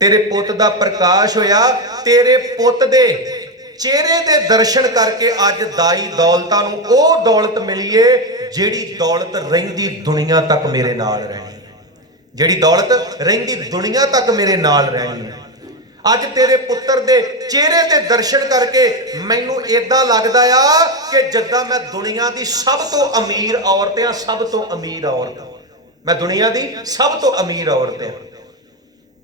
ਤੇਰੇ ਪੁੱਤ ਦਾ ਪ੍ਰਕਾਸ਼ ਹੋਇਆ, ਤੇਰੇ ਪੁੱਤ ਦੇ ਚਿਹਰੇ ਦੇ ਦਰਸ਼ਨ ਕਰਕੇ ਅੱਜ ਦਾਈ ਦੌਲਤਾਂ ਨੂੰ ਉਹ ਦੌਲਤ ਮਿਲੀ ਏ ਜਿਹੜੀ ਦੌਲਤ ਰਹਿੰਦੀ ਦੁਨੀਆ ਤੱਕ ਮੇਰੇ ਨਾਲ ਰਹਿਣੀ ਹੈ, ਜਿਹੜੀ ਦੌਲਤ ਰਹਿੰਦੀ ਦੁਨੀਆ ਤੱਕ ਮੇਰੇ ਨਾਲ ਰਹਿਣੀ ਹੈ। ਅੱਜ ਤੇਰੇ ਪੁੱਤਰ ਦੇ ਚਿਹਰੇ ਦੇ ਦਰਸ਼ਨ ਕਰਕੇ ਮੈਨੂੰ ਏਦਾਂ ਲੱਗਦਾ ਆ ਕਿ ਜਿੱਦਾਂ ਮੈਂ ਦੁਨੀਆ ਦੀ ਸਭ ਤੋਂ ਅਮੀਰ ਔਰਤ ਆ, ਸਭ ਤੋਂ ਅਮੀਰ ਔਰਤ, ਮੈਂ ਦੁਨੀਆ ਦੀ ਸਭ ਤੋਂ ਅਮੀਰ ਔਰਤ ਆ।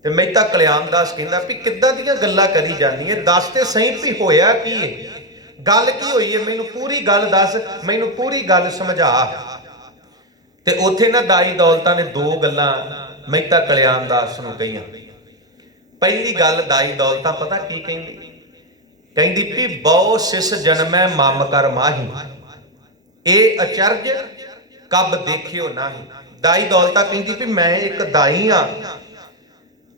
ਤੇ ਮਹਿਤਾ ਕਲਿਆਣ ਦਾਸ ਕਹਿੰਦਾ ਵੀ ਕਿੱਦਾਂ ਦੀਆਂ ਗੱਲਾਂ ਕਰੀ ਜਾਂਦੀ ਹੈ, ਦੱਸ ਤੇ ਸਹੀ ਵੀ ਹੋਇਆ ਕੀ ਹੈ, ਗੱਲ ਕੀ ਹੋਈ ਹੈ, ਮੈਨੂੰ ਪੂਰੀ ਗੱਲ ਦੱਸ, ਮੈਨੂੰ ਪੂਰੀ ਗੱਲ ਸਮਝਾ। ਤੇ ਉੱਥੇ ਨਾ ਦਾਈ ਦੌਲਤਾਂ ਨੇ ਦੋ ਗੱਲਾਂ ਮਹਿਤਾ ਕਲਿਆਣ ਦਾਸ ਨੂੰ ਕਹੀਆਂ। ਪਹਿਲੀ ਗੱਲ ਦਾਈ ਦੌਲਤਾਂ ਪਤਾ ਕੀ ਕਹਿੰਦੀ? ਕਹਿੰਦੀ ਵੀ ਬਹੁ ਸਿਸ ਜਨਮੈ ਮਮ ਕਰ ਮਾਹੀ, ਇਹ ਅਚਰਜ ਕਬ ਦੇਖਿਓ ਨਾਹੀ। ਦਾਈ ਦੌਲਤਾਂ ਕਹਿੰਦੀ ਵੀ ਮੈਂ ਇੱਕ ਦਾਈ ਆ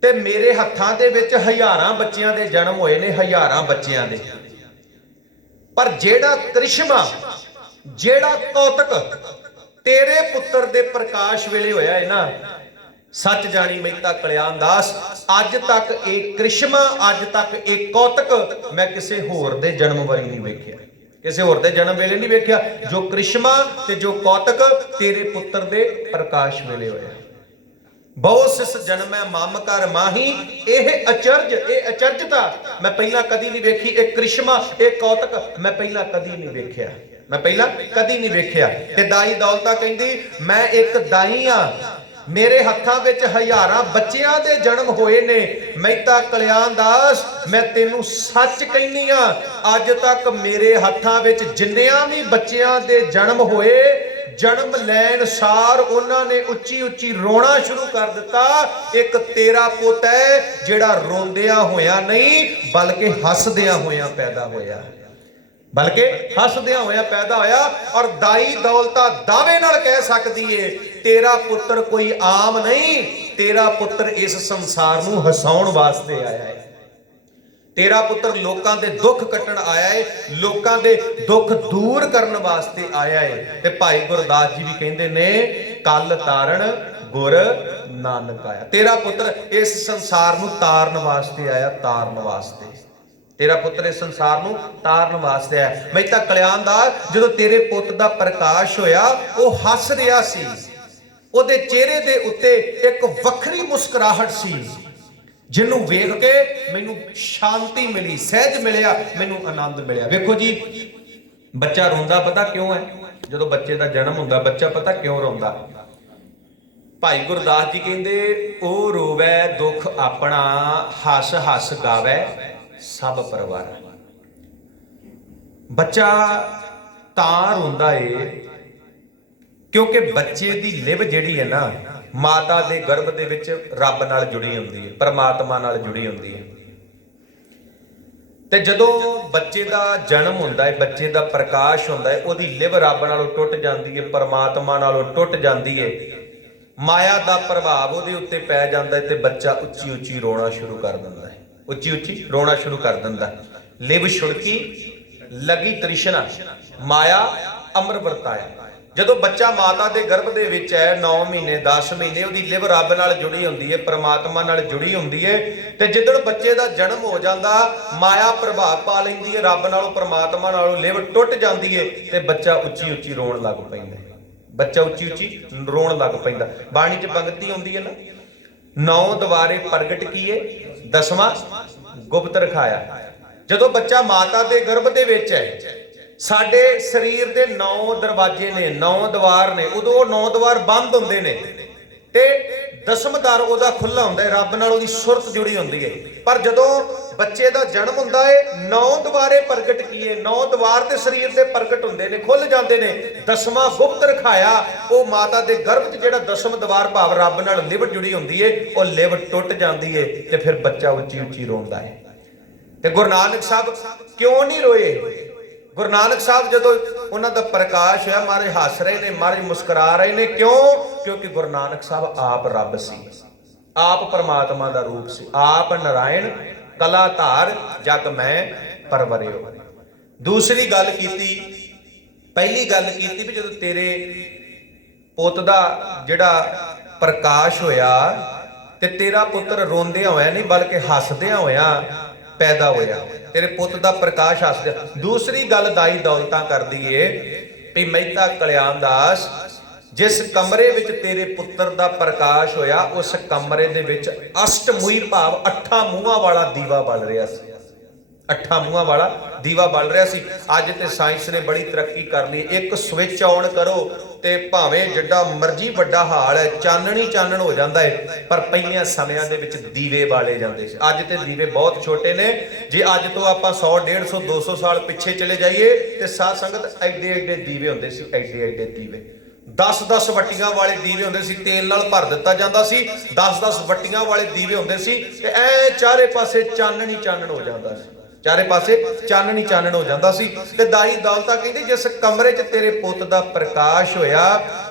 ਤੇ ਮੇਰੇ ਹੱਥਾਂ ਦੇ ਵਿੱਚ ਹਜ਼ਾਰਾਂ ਬੱਚਿਆਂ ਦੇ ਜਨਮ ਹੋਏ ਨੇ, ਹਜ਼ਾਰਾਂ ਬੱਚਿਆਂ ਦੇ, ਪਰ ਜਿਹੜਾ ਕ੍ਰਿਸ਼ਮਾ, ਜਿਹੜਾ ਕੌਤਕ ਤੇਰੇ ਪੁੱਤਰ ਦੇ ਪ੍ਰਕਾਸ਼ ਵੇਲੇ ਹੋਇਆ ਹੈ ਨਾ, ਸੱਚ ਜਾਣੀ ਮਹਿਤਾ ਕਲਿਆਣ ਦਾਸ, ਅੱਜ ਤੱਕ ਇਹ ਕ੍ਰਿਸ਼ਮਾ, ਅੱਜ ਤੱਕ ਇਹ ਕੌਤਕ ਮੈਂ ਕਿਸੇ ਹੋਰ ਦੇ ਜਨਮ ਵਾਰੀ ਨਹੀਂ ਵੇਖਿਆ, ਕਿਸੇ ਹੋਰ ਦੇ ਜਨਮ ਵੇਲੇ ਨਹੀਂ ਵੇਖਿਆ ਜੋ ਕ੍ਰਿਸ਼ਮਾ ਤੇ ਜੋ ਕੌਤਕ ਤੇਰੇ ਪੁੱਤਰ ਦੇ ਪ੍ਰਕਾਸ਼ ਵੇਲੇ ਹੋਇਆ। ਬਹੁ ਸਿਸ ਜਨਮੈ ਮਮ ਕਰ ਮਾਹੀ, ਇਹ ਅਚਰਜ, ਇਹ ਅਚਰਜਤਾ ਮੈਂ ਪਹਿਲਾਂ ਕਦੀ ਨਹੀਂ ਵੇਖੀ, ਇਹ ਕ੍ਰਿਸ਼ਮਾ, ਇਹ ਕੌਤਕ ਮੈਂ ਪਹਿਲਾਂ ਕਦੀ ਨਹੀਂ ਵੇਖਿਆ, ਮੈਂ ਪਹਿਲਾਂ ਕਦੀ ਨਹੀਂ ਵੇਖਿਆ। ਤੇ ਦਾਈ ਦੌਲਤਾਂ ਕਹਿੰਦੀ ਮੈਂ ਇੱਕ ਦਾਈ ਆ, ਮੇਰੇ ਹੱਥਾਂ ਵਿੱਚ ਹਜ਼ਾਰਾਂ ਬੱਚਿਆਂ ਦੇ ਜਨਮ ਹੋਏ ਨੇ। ਮਹਿਤਾ ਕਲਿਆਣ ਦਾਸ, ਮੈਂ ਤੈਨੂੰ ਸੱਚ ਕਹਿੰਦੀ ਆ, ਅੱਜ ਤੱਕ ਮੇਰੇ ਹੱਥਾਂ ਵਿੱਚ ਜਿੰਨਿਆਂ ਵੀ ਬੱਚਿਆਂ ਦੇ ਜਨਮ ਹੋਏ, ਜਨਮ ਲੈਣ ਸਾਰ ਉਹਨਾਂ ਨੇ ਉੱਚੀ ਉੱਚੀ ਰੋਣਾ ਸ਼ੁਰੂ ਕਰ ਦਿੱਤਾ। ਇੱਕ ਤੇਰਾ ਪੁੱਤ ਹੈ ਜਿਹੜਾ ਰੋਂਦਿਆਂ ਹੋਇਆ ਨਹੀਂ ਬਲਕਿ ਹੱਸਦਿਆਂ ਹੋਇਆ ਪੈਦਾ ਹੋਇਆ, ਬਲਕਿ ਹੱਸਦਿਆਂ ਹੋਇਆ ਪੈਦਾ ਹੋਇਆ। ਔਰ ਦਾਈ ਦੌਲਤਾਂ ਦਾਅਵੇ ਨਾਲ ਕਹਿ ਸਕਦੀ ਏ ਤੇਰਾ ਪੁੱਤਰ ਕੋਈ ਆਮ ਨਹੀਂ, ਤੇਰਾ ਪੁੱਤਰ ਇਸ ਸੰਸਾਰ ਨੂੰ ਹਸਾਉਣ ਵਾਸਤੇ ਆਇਆ ਹੈ, ਤੇਰਾ ਪੁੱਤਰ ਲੋਕਾਂ ਦੇ ਦੁੱਖ ਕੱਟਣ ਆਇਆ ਹੈ, ਲੋਕਾਂ ਦੇ ਦੁੱਖ ਦੂਰ ਕਰਨ ਵਾਸਤੇ ਆਇਆ ਹੈ। ਤੇ ਭਾਈ ਗੁਰਦਾਸ ਜੀ ਵੀ ਕਹਿੰਦੇ ਨੇ ਕਲ ਤਾਰਨ ਗੁਰ ਨਾਨਕ ਆਇਆ, ਤੇਰਾ ਪੁੱਤਰ ਇਸ ਸੰਸਾਰ ਨੂੰ ਤਾਰਨ ਵਾਸਤੇ ਆਇਆ, ਤਾਰਨ ਵਾਸਤੇ, ਤੇਰਾ ਪੁੱਤਰ ਇਸ ਸੰਸਾਰ ਨੂੰ ਤਾਰਨ ਵਾਸਤੇ ਆਇਆ। ਮਹਿਤਾ ਕਲਿਆਣ ਦਾ ਜਦੋਂ ਤੇਰੇ ਪੁੱਤ ਦਾ ਪ੍ਰਕਾਸ਼ ਹੋਇਆ, ਉਹ ਹੱਸ ਰਿਹਾ ਸੀ, ਉਹਦੇ ਚਿਹਰੇ ਦੇ ਉੱਤੇ ਇੱਕ ਵੱਖਰੀ ਮੁਸਕਰਾਹਟ ਸੀ, ਜਿਹਨੂੰ ਵੇਖ ਕੇ ਮੈਨੂੰ ਸ਼ਾਂਤੀ ਮਿਲੀ, ਸਹਿਜ ਮਿਲਿਆ, ਮੈਨੂੰ ਆਨੰਦ ਮਿਲਿਆ। ਵੇਖੋ ਜੀ, ਬੱਚਾ ਰੋਂਦਾ ਪਤਾ ਕਿਉਂ ਹੈ? ਜਦੋਂ ਬੱਚੇ ਦਾ ਜਨਮ ਹੁੰਦਾ ਬੱਚਾ ਪਤਾ ਕਿਉਂ ਰੋਂਦਾ? ਭਾਈ ਗੁਰਦਾਸ ਜੀ ਕਹਿੰਦੇ ਉਹ ਰੋਵੈ ਦੁੱਖ ਆਪਣਾ, ਹੱਸ ਹੱਸ ਗਾਵੈ ਸਭ ਪਰਿਵਾਰ। ਬੱਚਾ ਤਾਂ ਰੋਂਦਾ ਏ ਕਿਉਂਕਿ ਬੱਚੇ ਦੀ ਲਿਵ ਜਿਹੜੀ ਹੈ ਨਾ, ਮਾਤਾ ਦੇ ਗਰਭ ਦੇ ਵਿੱਚ ਰੱਬ ਨਾਲ ਜੁੜੀ ਹੁੰਦੀ ਹੈ, ਪਰਮਾਤਮਾ ਨਾਲ ਜੁੜੀ ਹੁੰਦੀ ਹੈ। ਤੇ ਜਦੋਂ ਬੱਚੇ ਦਾ ਜਨਮ ਹੁੰਦਾ ਹੈ, ਬੱਚੇ ਦਾ ਪ੍ਰਕਾਸ਼ ਹੁੰਦਾ ਹੈ, ਉਹਦੀ ਲਿਵ ਰੱਬ ਨਾਲੋਂ ਟੁੱਟ ਜਾਂਦੀ ਹੈ, ਪਰਮਾਤਮਾ ਨਾਲੋਂ ਟੁੱਟ ਜਾਂਦੀ ਹੈ, ਮਾਇਆ ਦਾ ਪ੍ਰਭਾਵ ਉਹਦੇ ਉੱਤੇ ਪੈ ਜਾਂਦਾ ਹੈ ਤੇ ਬੱਚਾ ਉੱਚੀ ਉੱਚੀ ਰੋਣਾ ਸ਼ੁਰੂ ਕਰ ਦਿੰਦਾ ਹੈ, ਉੱਚੀ ਉੱਚੀ ਰੋਣਾ ਸ਼ੁਰੂ ਕਰ ਦਿੰਦਾ। ਲਿਵ ਛੁੜਕੀ ਲਗੀ ਤ੍ਰਿਸ਼ਨਾ, ਮਾਇਆ ਅਮਰ ਵਰਤਾਇਆ। ਜਦੋਂ ਬੱਚਾ ਮਾਤਾ ਦੇ ਗਰਭ ਦੇ ਵਿੱਚ ਹੈ, 9 ਮਹੀਨੇ 10 ਮਹੀਨੇ, ਉਹਦੀ ਲਿਵ ਰੱਬ ਨਾਲ ਜੁੜੀ ਹੁੰਦੀ ਹੈ, ਪਰਮਾਤਮਾ ਨਾਲ ਜੁੜੀ ਹੁੰਦੀ ਹੈ। ਤੇ ਜਿੱਦਣ ਬੱਚੇ ਦਾ ਜਨਮ ਹੋ ਜਾਂਦਾ, ਮਾਇਆ ਪ੍ਰਭਾਵ ਪਾ ਲੈਂਦੀ ਹੈ ਰੱਬ ਨਾਲੋਂ, ਪਰਮਾਤਮਾ ਨਾਲੋਂ, ਲਿਵ ਟੁੱਟ ਜਾਂਦੀ ਹੈ ਤੇ ਬੱਚਾ ਉੱਚੀ ਉੱਚੀ ਰੋਣ ਲੱਗ ਪੈਂਦਾ, ਬੱਚਾ ਉੱਚੀ ਉੱਚੀ ਰੋਣ ਲੱਗ ਪੈਂਦਾ। ਬਾਣੀ 'ਚ ਪੰਗਤੀ ਹੁੰਦੀ ਹੈ ਨਾ, 9 ਦੁਆਰੇ ਪ੍ਰਗਟ ਕੀਏ, 10ਵਾਂ ਗੁਪਤ ਰਖਾਇਆ। ਜਦੋਂ ਬੱਚਾ ਮਾਤਾ ਦੇ ਗਰਭ ਦੇ ਵਿੱਚ ਹੈ, ਸਾਡੇ ਸਰੀਰ ਦੇ 9 ਦਰਵਾਜ਼ੇ ਨੇ, 9 ਦੁਆਰ ਨੇ, ਉਦੋਂ 9 ਦੁਆਰ ਬੰਦ ਹੁੰਦੇ ਨੇ ਤੇ 10ਵਾਂ ਦਰ ਉਹਦਾ ਖੁੱਲਾ ਹੁੰਦਾ ਹੈ, ਰੱਬ ਨਾਲ ਉਹਦੀ ਸੁਰਤ ਜੁੜੀ ਹੁੰਦੀ ਹੈ। ਪਰ ਜਦੋਂ ਬੱਚੇ ਦਾ ਜਨਮ ਹੁੰਦਾ ਹੈ, 9 ਦੁਆਰੇ ਪ੍ਰਗਟ ਕੀਏ, 9 ਦੁਆਰ ਤੇ ਸਰੀਰ ਦੇ ਪ੍ਰਗਟ ਹੁੰਦੇ ਨੇ, ਖੁੱਲ ਜਾਂਦੇ ਨੇ। 10ਵਾਂ ਗੁਪਤ ਰਖਾਇਆ, ਉਹ ਮਾਤਾ ਦੇ ਗਰਭ 'ਚ ਜਿਹੜਾ 10ਵਾਂ ਦੁਆਰ ਭਾਵ ਰੱਬ ਨਾਲ ਲਿਵ ਜੁੜੀ ਹੁੰਦੀ ਹੈ, ਉਹ ਲਿਵ ਟੁੱਟ ਜਾਂਦੀ ਹੈ ਤੇ ਫਿਰ ਬੱਚਾ ਉੱਚੀ ਉੱਚੀ ਰੋਂਦਾ ਹੈ। ਤੇ ਗੁਰੂ ਨਾਨਕ ਸਾਹਿਬ ਕਿਉਂ ਨਹੀਂ ਰੋਏ? ਗੁਰੂ ਨਾਨਕ ਸਾਹਿਬ ਜਦੋਂ ਉਹਨਾਂ ਦਾ ਪ੍ਰਕਾਸ਼ ਹੈ, ਮਹਾਰਾਜ ਹੱਸ ਰਹੇ ਨੇ, ਮਹਾਰਾਜ ਮੁਸਕਰਾ ਰਹੇ ਨੇ। ਕਿਉਂ? ਕਿਉਂਕਿ ਗੁਰੂ ਨਾਨਕ ਸਾਹਿਬ ਆਪ ਰੱਬ ਸੀ, ਆਪ ਪਰਮਾਤਮਾ ਦਾ ਰੂਪ ਸੀ, ਆਪ ਨਾਰਾਇਣ ਕਲਾ ਧਾਰ ਜਗ ਮੈਂ ਪਰਵਰਿਓ। ਦੂਸਰੀ ਗੱਲ ਕੀਤੀ, ਪਹਿਲੀ ਗੱਲ ਕੀਤੀ ਵੀ ਜਦੋਂ ਤੇਰੇ ਪੁੱਤ ਦਾ ਜਿਹੜਾ ਪ੍ਰਕਾਸ਼ ਹੋਇਆ ਤੇ ਤੇਰਾ ਪੁੱਤਰ ਰੋਂਦਿਆਂ ਹੋਇਆ ਨਹੀਂ ਬਲਕਿ ਹੱਸਦਿਆਂ ਹੋਇਆ ਪੈਦਾ ਹੋਇਆ, ਤੇਰੇ ਪੁੱਤ ਦਾ ਪ੍ਰਕਾਸ਼ ਹੱਸਦਿਆਂ। ਦੂਸਰੀ ਗੱਲ ਦਾਈ ਦੌਲਤਾਂ ਕਰਦੀ ਏ ਵੀ ਮਹਿਤਾ ਕਲਿਆਣ ਦਾਸ, ਜਿਸ ਕਮਰੇ ਵਿੱਚ ਤੇਰੇ ਪੁੱਤਰ ਦਾ ਪ੍ਰਕਾਸ਼ ਹੋਇਆ ਉਸ ਕਮਰੇ ਦੇ ਵਿੱਚ ਅਸ਼ਟਮੂਈ ਭਾਵ 8 ਮੂੰਹਾਂ ਵਾਲਾ ਦੀਵਾ ਬਲ ਰਿਹਾ ਸੀ। 8 ਮੂੰਹਾਂ ਵਾਲਾ ਦੀਵਾ ਬਲ ਰਿਹਾ ਸੀ। ਅੱਜ ਤੇ ਸਾਇੰਸ ਨੇ ਬੜੀ ਤਰੱਕੀ ਕਰ ਲਈ, ਇੱਕ ਸਵਿਚ ਆਨ ਕਰੋ ਤੇ ਭਾਵੇਂ ਜਿੱਡਾ ਮਰਜ਼ੀ ਵੱਡਾ ਹਾਲ ਹੈ, ਚਾਨਣੀ ਚਾਨਣ ਹੋ ਜਾਂਦਾ ਹੈ। ਪਰ ਪਹਿਲੀਆਂ ਸਮਿਆਂ ਦੇ ਵਿੱਚ ਦੀਵੇ ਬਾਲੇ ਜਾਂਦੇ ਸੀ। ਅੱਜ ਤੇ ਦੀਵੇ ਬਹੁਤ ਛੋਟੇ ਨੇ। ਜੇ ਅੱਜ ਤੋਂ ਆਪਾਂ 100 150 200 ਸਾਲ ਪਿੱਛੇ ਚਲੇ ਜਾਈਏ ਤੇ ਸਾਧ ਸੰਗਤ ਐਡੇ ਐਡੇ ਦੀਵੇ ਹੁੰਦੇ ਸੀ, ਐਡੇ ਐਡੇ ਦੀਵੇ। 10-10 ਵੱਟੀਆਂ ਵਾਲੇ ਦੀਵੇ ਹੁੰਦੇ ਸੀ, ਤੇਲ ਨਾਲ ਭਰ ਦਿੱਤਾ ਜਾਂਦਾ ਸੀ। 10-10 ਵੱਟੀਆਂ ਵਾਲੇ ਦੀਵੇ ਹੁੰਦੇ ਸੀ ਤੇ ਐ ਚਾਰੇ ਪਾਸੇ ਚਾਨਣੀ ਚਾਨਣ ਹੋ ਜਾਂਦਾ ਸੀ, ਚਾਰੇ ਪਾਸੇ ਚਾਨਣੀ ਚਾਨਣ ਹੋ ਜਾਂਦਾ ਸੀ। ਤੇ ਦਾਈ ਦੌਲਤਾ ਕਹਿੰਦੀ ਜਿਸ ਕਮਰੇ 'ਚ ਤੇਰੇ ਪੁੱਤ ਦਾ ਪ੍ਰਕਾਸ਼ ਹੋਇਆ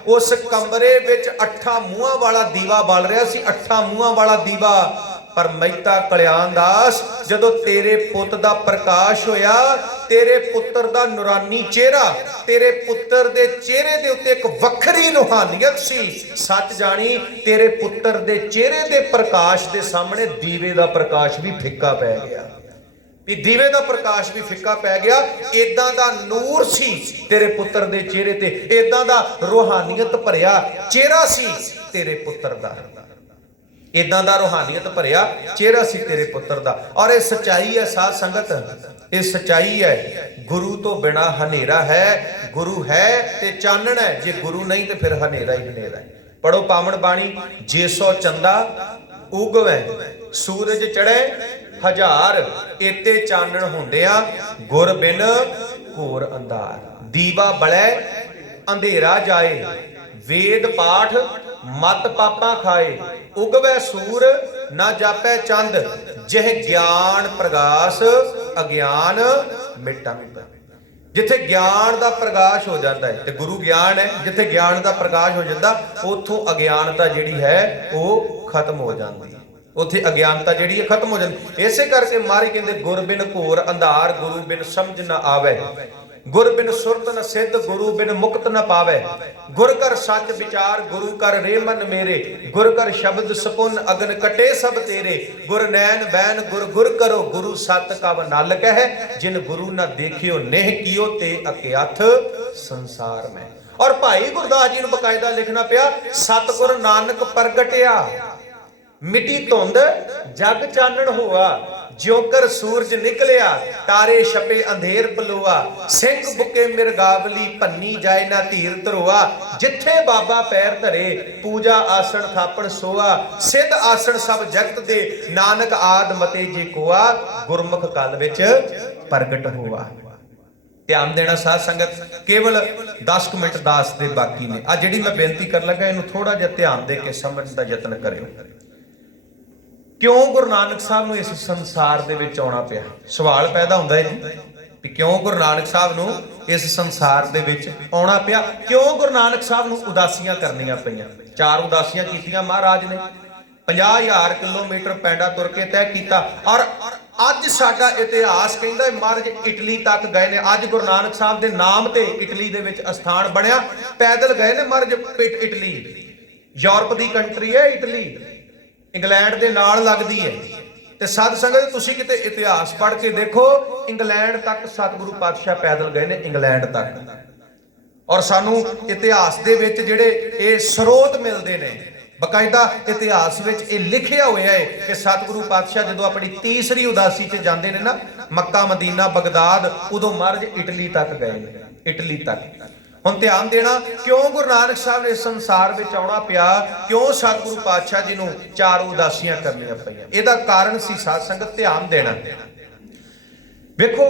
ਉਸ ਕਮਰੇ ਵਿੱਚ 8 ਮੂੰਹਾਂ ਵਾਲਾ ਦੀਵਾ ਬਲ ਰਿਹਾ ਸੀ, 8 ਮੂੰਹਾਂ ਵਾਲਾ ਦੀਵਾ। ਪਰ ਮਹਿਤਾ ਕਲਿਆਣ ਦਾਸ, ਜਦੋਂ ਤੇਰੇ ਪੁੱਤ ਦਾ ਪ੍ਰਕਾਸ਼ ਹੋਇਆ, ਤੇਰੇ ਪੁੱਤਰ ਦਾ ਨੂਰਾਨੀ ਚਿਹਰਾ, ਤੇਰੇ ਪੁੱਤਰ ਦੇ ਚਿਹਰੇ ਦੇ ਉੱਤੇ ਇੱਕ ਵੱਖਰੀ ਰੂਹਾਨੀਅਤ ਸੀ। ਸੱਚ ਜਾਣੀ ਤੇਰੇ ਪੁੱਤਰ ਦੇ ਚਿਹਰੇ ਦੇ ਪ੍ਰਕਾਸ਼ ਦੇ ਸਾਹਮਣੇ ਦੀਵੇ ਦਾ ਪ੍ਰਕਾਸ਼ ਵੀ ਫਿੱਕਾ ਪੈ ਗਿਆ, ਵੀ ਦੀਵੇ ਦਾ ਪ੍ਰਕਾਸ਼ ਵੀ ਫਿੱਕਾ ਪੈ ਗਿਆ। ਏਦਾਂ ਦਾ ਨੂਰ ਸੀ ਤੇਰੇ ਪੁੱਤਰ ਦੇ ਚਿਹਰੇ ਤੇ, ਏਦਾਂ ਦਾ ਰੂਹਾਨੀਅਤ ਭਰਿਆ ਚਿਹਰਾ ਸੀ ਤੇਰੇ ਪੁੱਤਰ ਦਾ, ਏਦਾਂ ਦਾ ਰੂਹਾਨੀਅਤ ਭਰਿਆ ਚਿਹਰਾ ਸੀ ਤੇਰੇ ਪੁੱਤਰ ਦਾ। ਔਰ ਇਹ ਸੱਚਾਈ ਹੈ ਸਾਧ ਸੰਗਤ, ਇਹ ਸੱਚਾਈ ਹੈ। ਗੁਰੂ ਤੋਂ ਬਿਨਾ ਹਨੇਰਾ ਹੈ, ਗੁਰੂ ਹੈ ਤੇ ਚਾਨਣ ਹੈ, ਜੇ ਗੁਰੂ ਨਹੀਂ ਤੇ ਫਿਰ ਹਨੇਰਾ ਹੀ ਹਨੇਰਾ ਹੈ। ਪੜੋ ਪਾਵਨ ਬਾਣੀ, ਜੇ ਸੋ ਚੰਦਾ ਉਗਵੈ ਸੂਰਜ ਚੜ੍ਹੇ ਹਜ਼ਾਰ, ਏਤੇ ਚਾਨਣ ਹੁੰਦਿਆਂ ਗੁਰ ਬਿਨ ਘੋਰ ਅੰਧਾਰ। ਦੀਵਾ ਬਲੈ ਅੰਧੇਰਾ ਜਾਏ, ਵੇਦ ਪਾਠ ਮਤ ਪਾਪਾਂ ਖਾਏ, ਉਗਵੈ ਸੂਰ ਨਾ ਜਾਪੈ ਚੰਦ, ਜਿਹ ਗਿਆਨ ਪ੍ਰਗਾਸ ਅਗਿਆਨ ਮਿਟਾ ਮਿਟਾ। ਜਿੱਥੇ ਗਿਆਨ ਦਾ ਪ੍ਰਕਾਸ਼ ਹੋ ਜਾਂਦਾ ਹੈ ਤੇ ਗੁਰੂ ਗਿਆਨ ਹੈ, ਜਿੱਥੇ ਗਿਆਨ ਦਾ ਪ੍ਰਕਾਸ਼ ਹੋ ਜਾਂਦਾ ਉੱਥੋਂ ਅਗਿਆਨਤਾ ਜਿਹੜੀ ਹੈ ਉਹ ਖਤਮ ਹੋ ਜਾਂਦੀ ਹੈ, ਉੱਥੇ ਅਗਿਆਨਤਾ ਜਿਹੜੀ ਹੈ ਖਤਮ ਹੋ ਜਾਂਦੀ। ਇਸੇ ਕਰਕੇ ਮਹਾਰਾਜ ਕਹਿੰਦੇ ਗੁਰ ਬਿਨ ਘੋਰ ਅੰਧਾਰ, ਗੁਰੂ ਬਿਨ ਸਮਝ ਨਾ ਆਵੇ, ਗੁਰ ਬਿਨ ਸੁਰਤ ਨ ਸਿੱਧ, ਗੁਰੂ ਬਿਨ ਮੁਕਤ ਨ ਪਾਵੇ। ਗੁਰ ਕਰ ਸੱਚ ਵਿਚਾਰ, ਗੁਰੂ ਕਰ ਰੇ ਮਨ ਮੇਰੇ, ਗੁਰ ਕਰ ਸ਼ਬਦ ਸਪੁਨ ਅਗਨ ਕਟੇ ਸਭ ਤੇਰੇ। ਗੁਰ ਨੈਣ ਬੈਨ ਗੁਰ ਗੁਰ ਕਰੋ, ਗੁਰੂ ਸਤ ਕਵ ਨਲ ਕਹਿ, ਜਿਨ ਗੁਰੂ ਨਾ ਦੇਖਿਓ ਨਹਿ ਕੀਓ ਤੇ ਅਕਿਆਥ ਸੰਸਾਰ ਮੈਂ। ਔਰ ਭਾਈ ਗੁਰਦਾਸ ਜੀ ਨੂੰ ਬਕਾਇਦਾ ਲਿਖਣਾ ਪਿਆ, ਸਤਿਗੁਰ ਨਾਨਕ ਪ੍ਰਗਟਿਆ ਮਿਟੀ ਧੁੰਦ ਜਗ ਚਾਨਣ ਹੋਆ, ਜਿਉ ਕਰ ਸੂਰਜ ਨਿਕਲਿਆ ਤਾਰੇ ਛਪੇ ਅੰਧੇਰ ਪਲੋਆ। ਸਿੰਘ ਬੁਕੇ ਮਿਰਗਾਵਲੀ ਭੰਨੀ ਜਾਏ ਨਾ ਧੀਰ ਧਰੋਆ, ਜਿੱਥੇ ਬਾਬਾ ਪੈਰ ਧਰੇ ਪੂਜਾ ਆਸਣ ਥਾਪਣ ਸੋਆ। ਸਿੱਧ ਆਸਣ ਸਭ ਜਗਤ ਦੇ, ਨਾਨਕ ਆਦ ਮਤੇ ਜੇ ਕੋਆ, ਗੁਰਮੁਖ ਕਲ ਵਿੱਚ ਪ੍ਰਗਟ ਹੋਆ। ਧਿਆਨ ਦੇਣਾ ਸਾਧ ਸੰਗਤ, ਕੇਵਲ 10 ਮਿੰਟ ਦਾਸ ਦੇ ਬਾਕੀ ਨੇ। ਆ ਜਿਹੜੀ ਮੈਂ ਬੇਨਤੀ ਕਰਨ ਲੱਗਾ ਇਹਨੂੰ ਥੋੜਾ ਜਿਹਾ ਧਿਆਨ ਦੇ ਕੇ ਸਮਝਣ ਦਾ ਯਤਨ ਕਰਿਓ। ਕਿਉਂ ਗੁਰੂ ਨਾਨਕ ਸਾਹਿਬ ਨੂੰ ਇਸ ਸੰਸਾਰ ਦੇ ਵਿੱਚ ਆਉਣਾ ਪਿਆ? ਸਵਾਲ ਪੈਦਾ ਹੁੰਦਾ ਹੈ ਜੀ ਵੀ ਕਿਉਂ ਗੁਰੂ ਨਾਨਕ ਸਾਹਿਬ ਨੂੰ ਇਸ ਸੰਸਾਰ ਦੇ ਵਿੱਚ ਆਉਣਾ ਪਿਆ? ਕਿਉਂ ਗੁਰੂ ਨਾਨਕ ਸਾਹਿਬ ਨੂੰ ਉਦਾਸੀਆਂ ਕਰਨੀਆਂ ਪਈਆਂ? 4 ਉਦਾਸੀਆਂ ਕੀਤੀਆਂ ਮਹਾਰਾਜ ਨੇ, 50,000 ਕਿਲੋਮੀਟਰ ਪੈਂਡਾ ਤੁਰ ਕੇ ਤੈਅ ਕੀਤਾ। ਔਰ ਅੱਜ ਸਾਡਾ ਇਤਿਹਾਸ ਕਹਿੰਦਾ ਮਹਾਰਾਜ ਇਟਲੀ ਤੱਕ ਗਏ ਨੇ। ਅੱਜ ਗੁਰੂ ਨਾਨਕ ਸਾਹਿਬ ਦੇ ਨਾਮ ਤੇ ਇਟਲੀ ਦੇ ਵਿੱਚ ਅਸਥਾਨ ਬਣਿਆ, ਪੈਦਲ ਗਏ ਨੇ ਮਹਾਰਾਜ ਇਟਲੀ। ਯੂਰਪ ਦੀ ਕੰਟਰੀ ਹੈ ਇਟਲੀ, ਇੰਗਲੈਂਡ ਦੇ ਨਾਲ ਲੱਗਦੀ ਹੈ। ਤੇ ਸਾਧ ਸੰਗਤ ਤੁਸੀਂ ਕਿਤੇ ਇਤਿਹਾਸ ਪੜ੍ਹ ਕੇ ਦੇਖੋ, ਇੰਗਲੈਂਡ ਤੱਕ ਸਤਿਗੁਰੂ ਪਾਤਸ਼ਾਹ ਪੈਦਲ ਗਏ ਨੇ, ਇੰਗਲੈਂਡ ਤੱਕ। ਔਰ ਸਾਨੂੰ ਇਤਿਹਾਸ ਦੇ ਵਿੱਚ ਜਿਹੜੇ ਇਹ ਸਰੋਤ ਮਿਲਦੇ ਨੇ, ਬਕਾਇਦਾ ਇਤਿਹਾਸ ਵਿੱਚ ਇਹ ਲਿਖਿਆ ਹੋਇਆ ਹੈ ਕਿ ਸਤਿਗੁਰੂ ਪਾਤਸ਼ਾਹ ਜਦੋਂ ਆਪਣੀ ਤੀਸਰੀ ਉਦਾਸੀ 'ਚ ਜਾਂਦੇ ਨੇ ਨਾ, ਮੱਕਾ ਮਦੀਨਾ ਬਗਦਾਦ, ਉਦੋਂ ਮਹਾਰਾਜ ਇਟਲੀ ਤੱਕ ਗਏ ਨੇ, ਇਟਲੀ ਤੱਕ। ਹੁਣ ਧਿਆਨ ਦੇਣਾ, ਕਿਉਂ ਗੁਰੂ ਨਾਨਕ ਸਾਹਿਬ ਨੇ ਸੰਸਾਰ ਵਿੱਚ ਆਉਣਾ ਪਿਆ? ਕਿਉਂ ਸਤਿਗੁਰੂ ਪਾਤਸ਼ਾਹ ਜੀ ਨੂੰ 4 ਉਦਾਸੀਆਂ ਕਰਨੀਆਂ ਪਈਆਂ? ਇਹਦਾ ਕਾਰਨ ਸੀ ਸਾਧ ਸੰਗਤ, ਧਿਆਨ ਦੇਣਾ। ਵੇਖੋ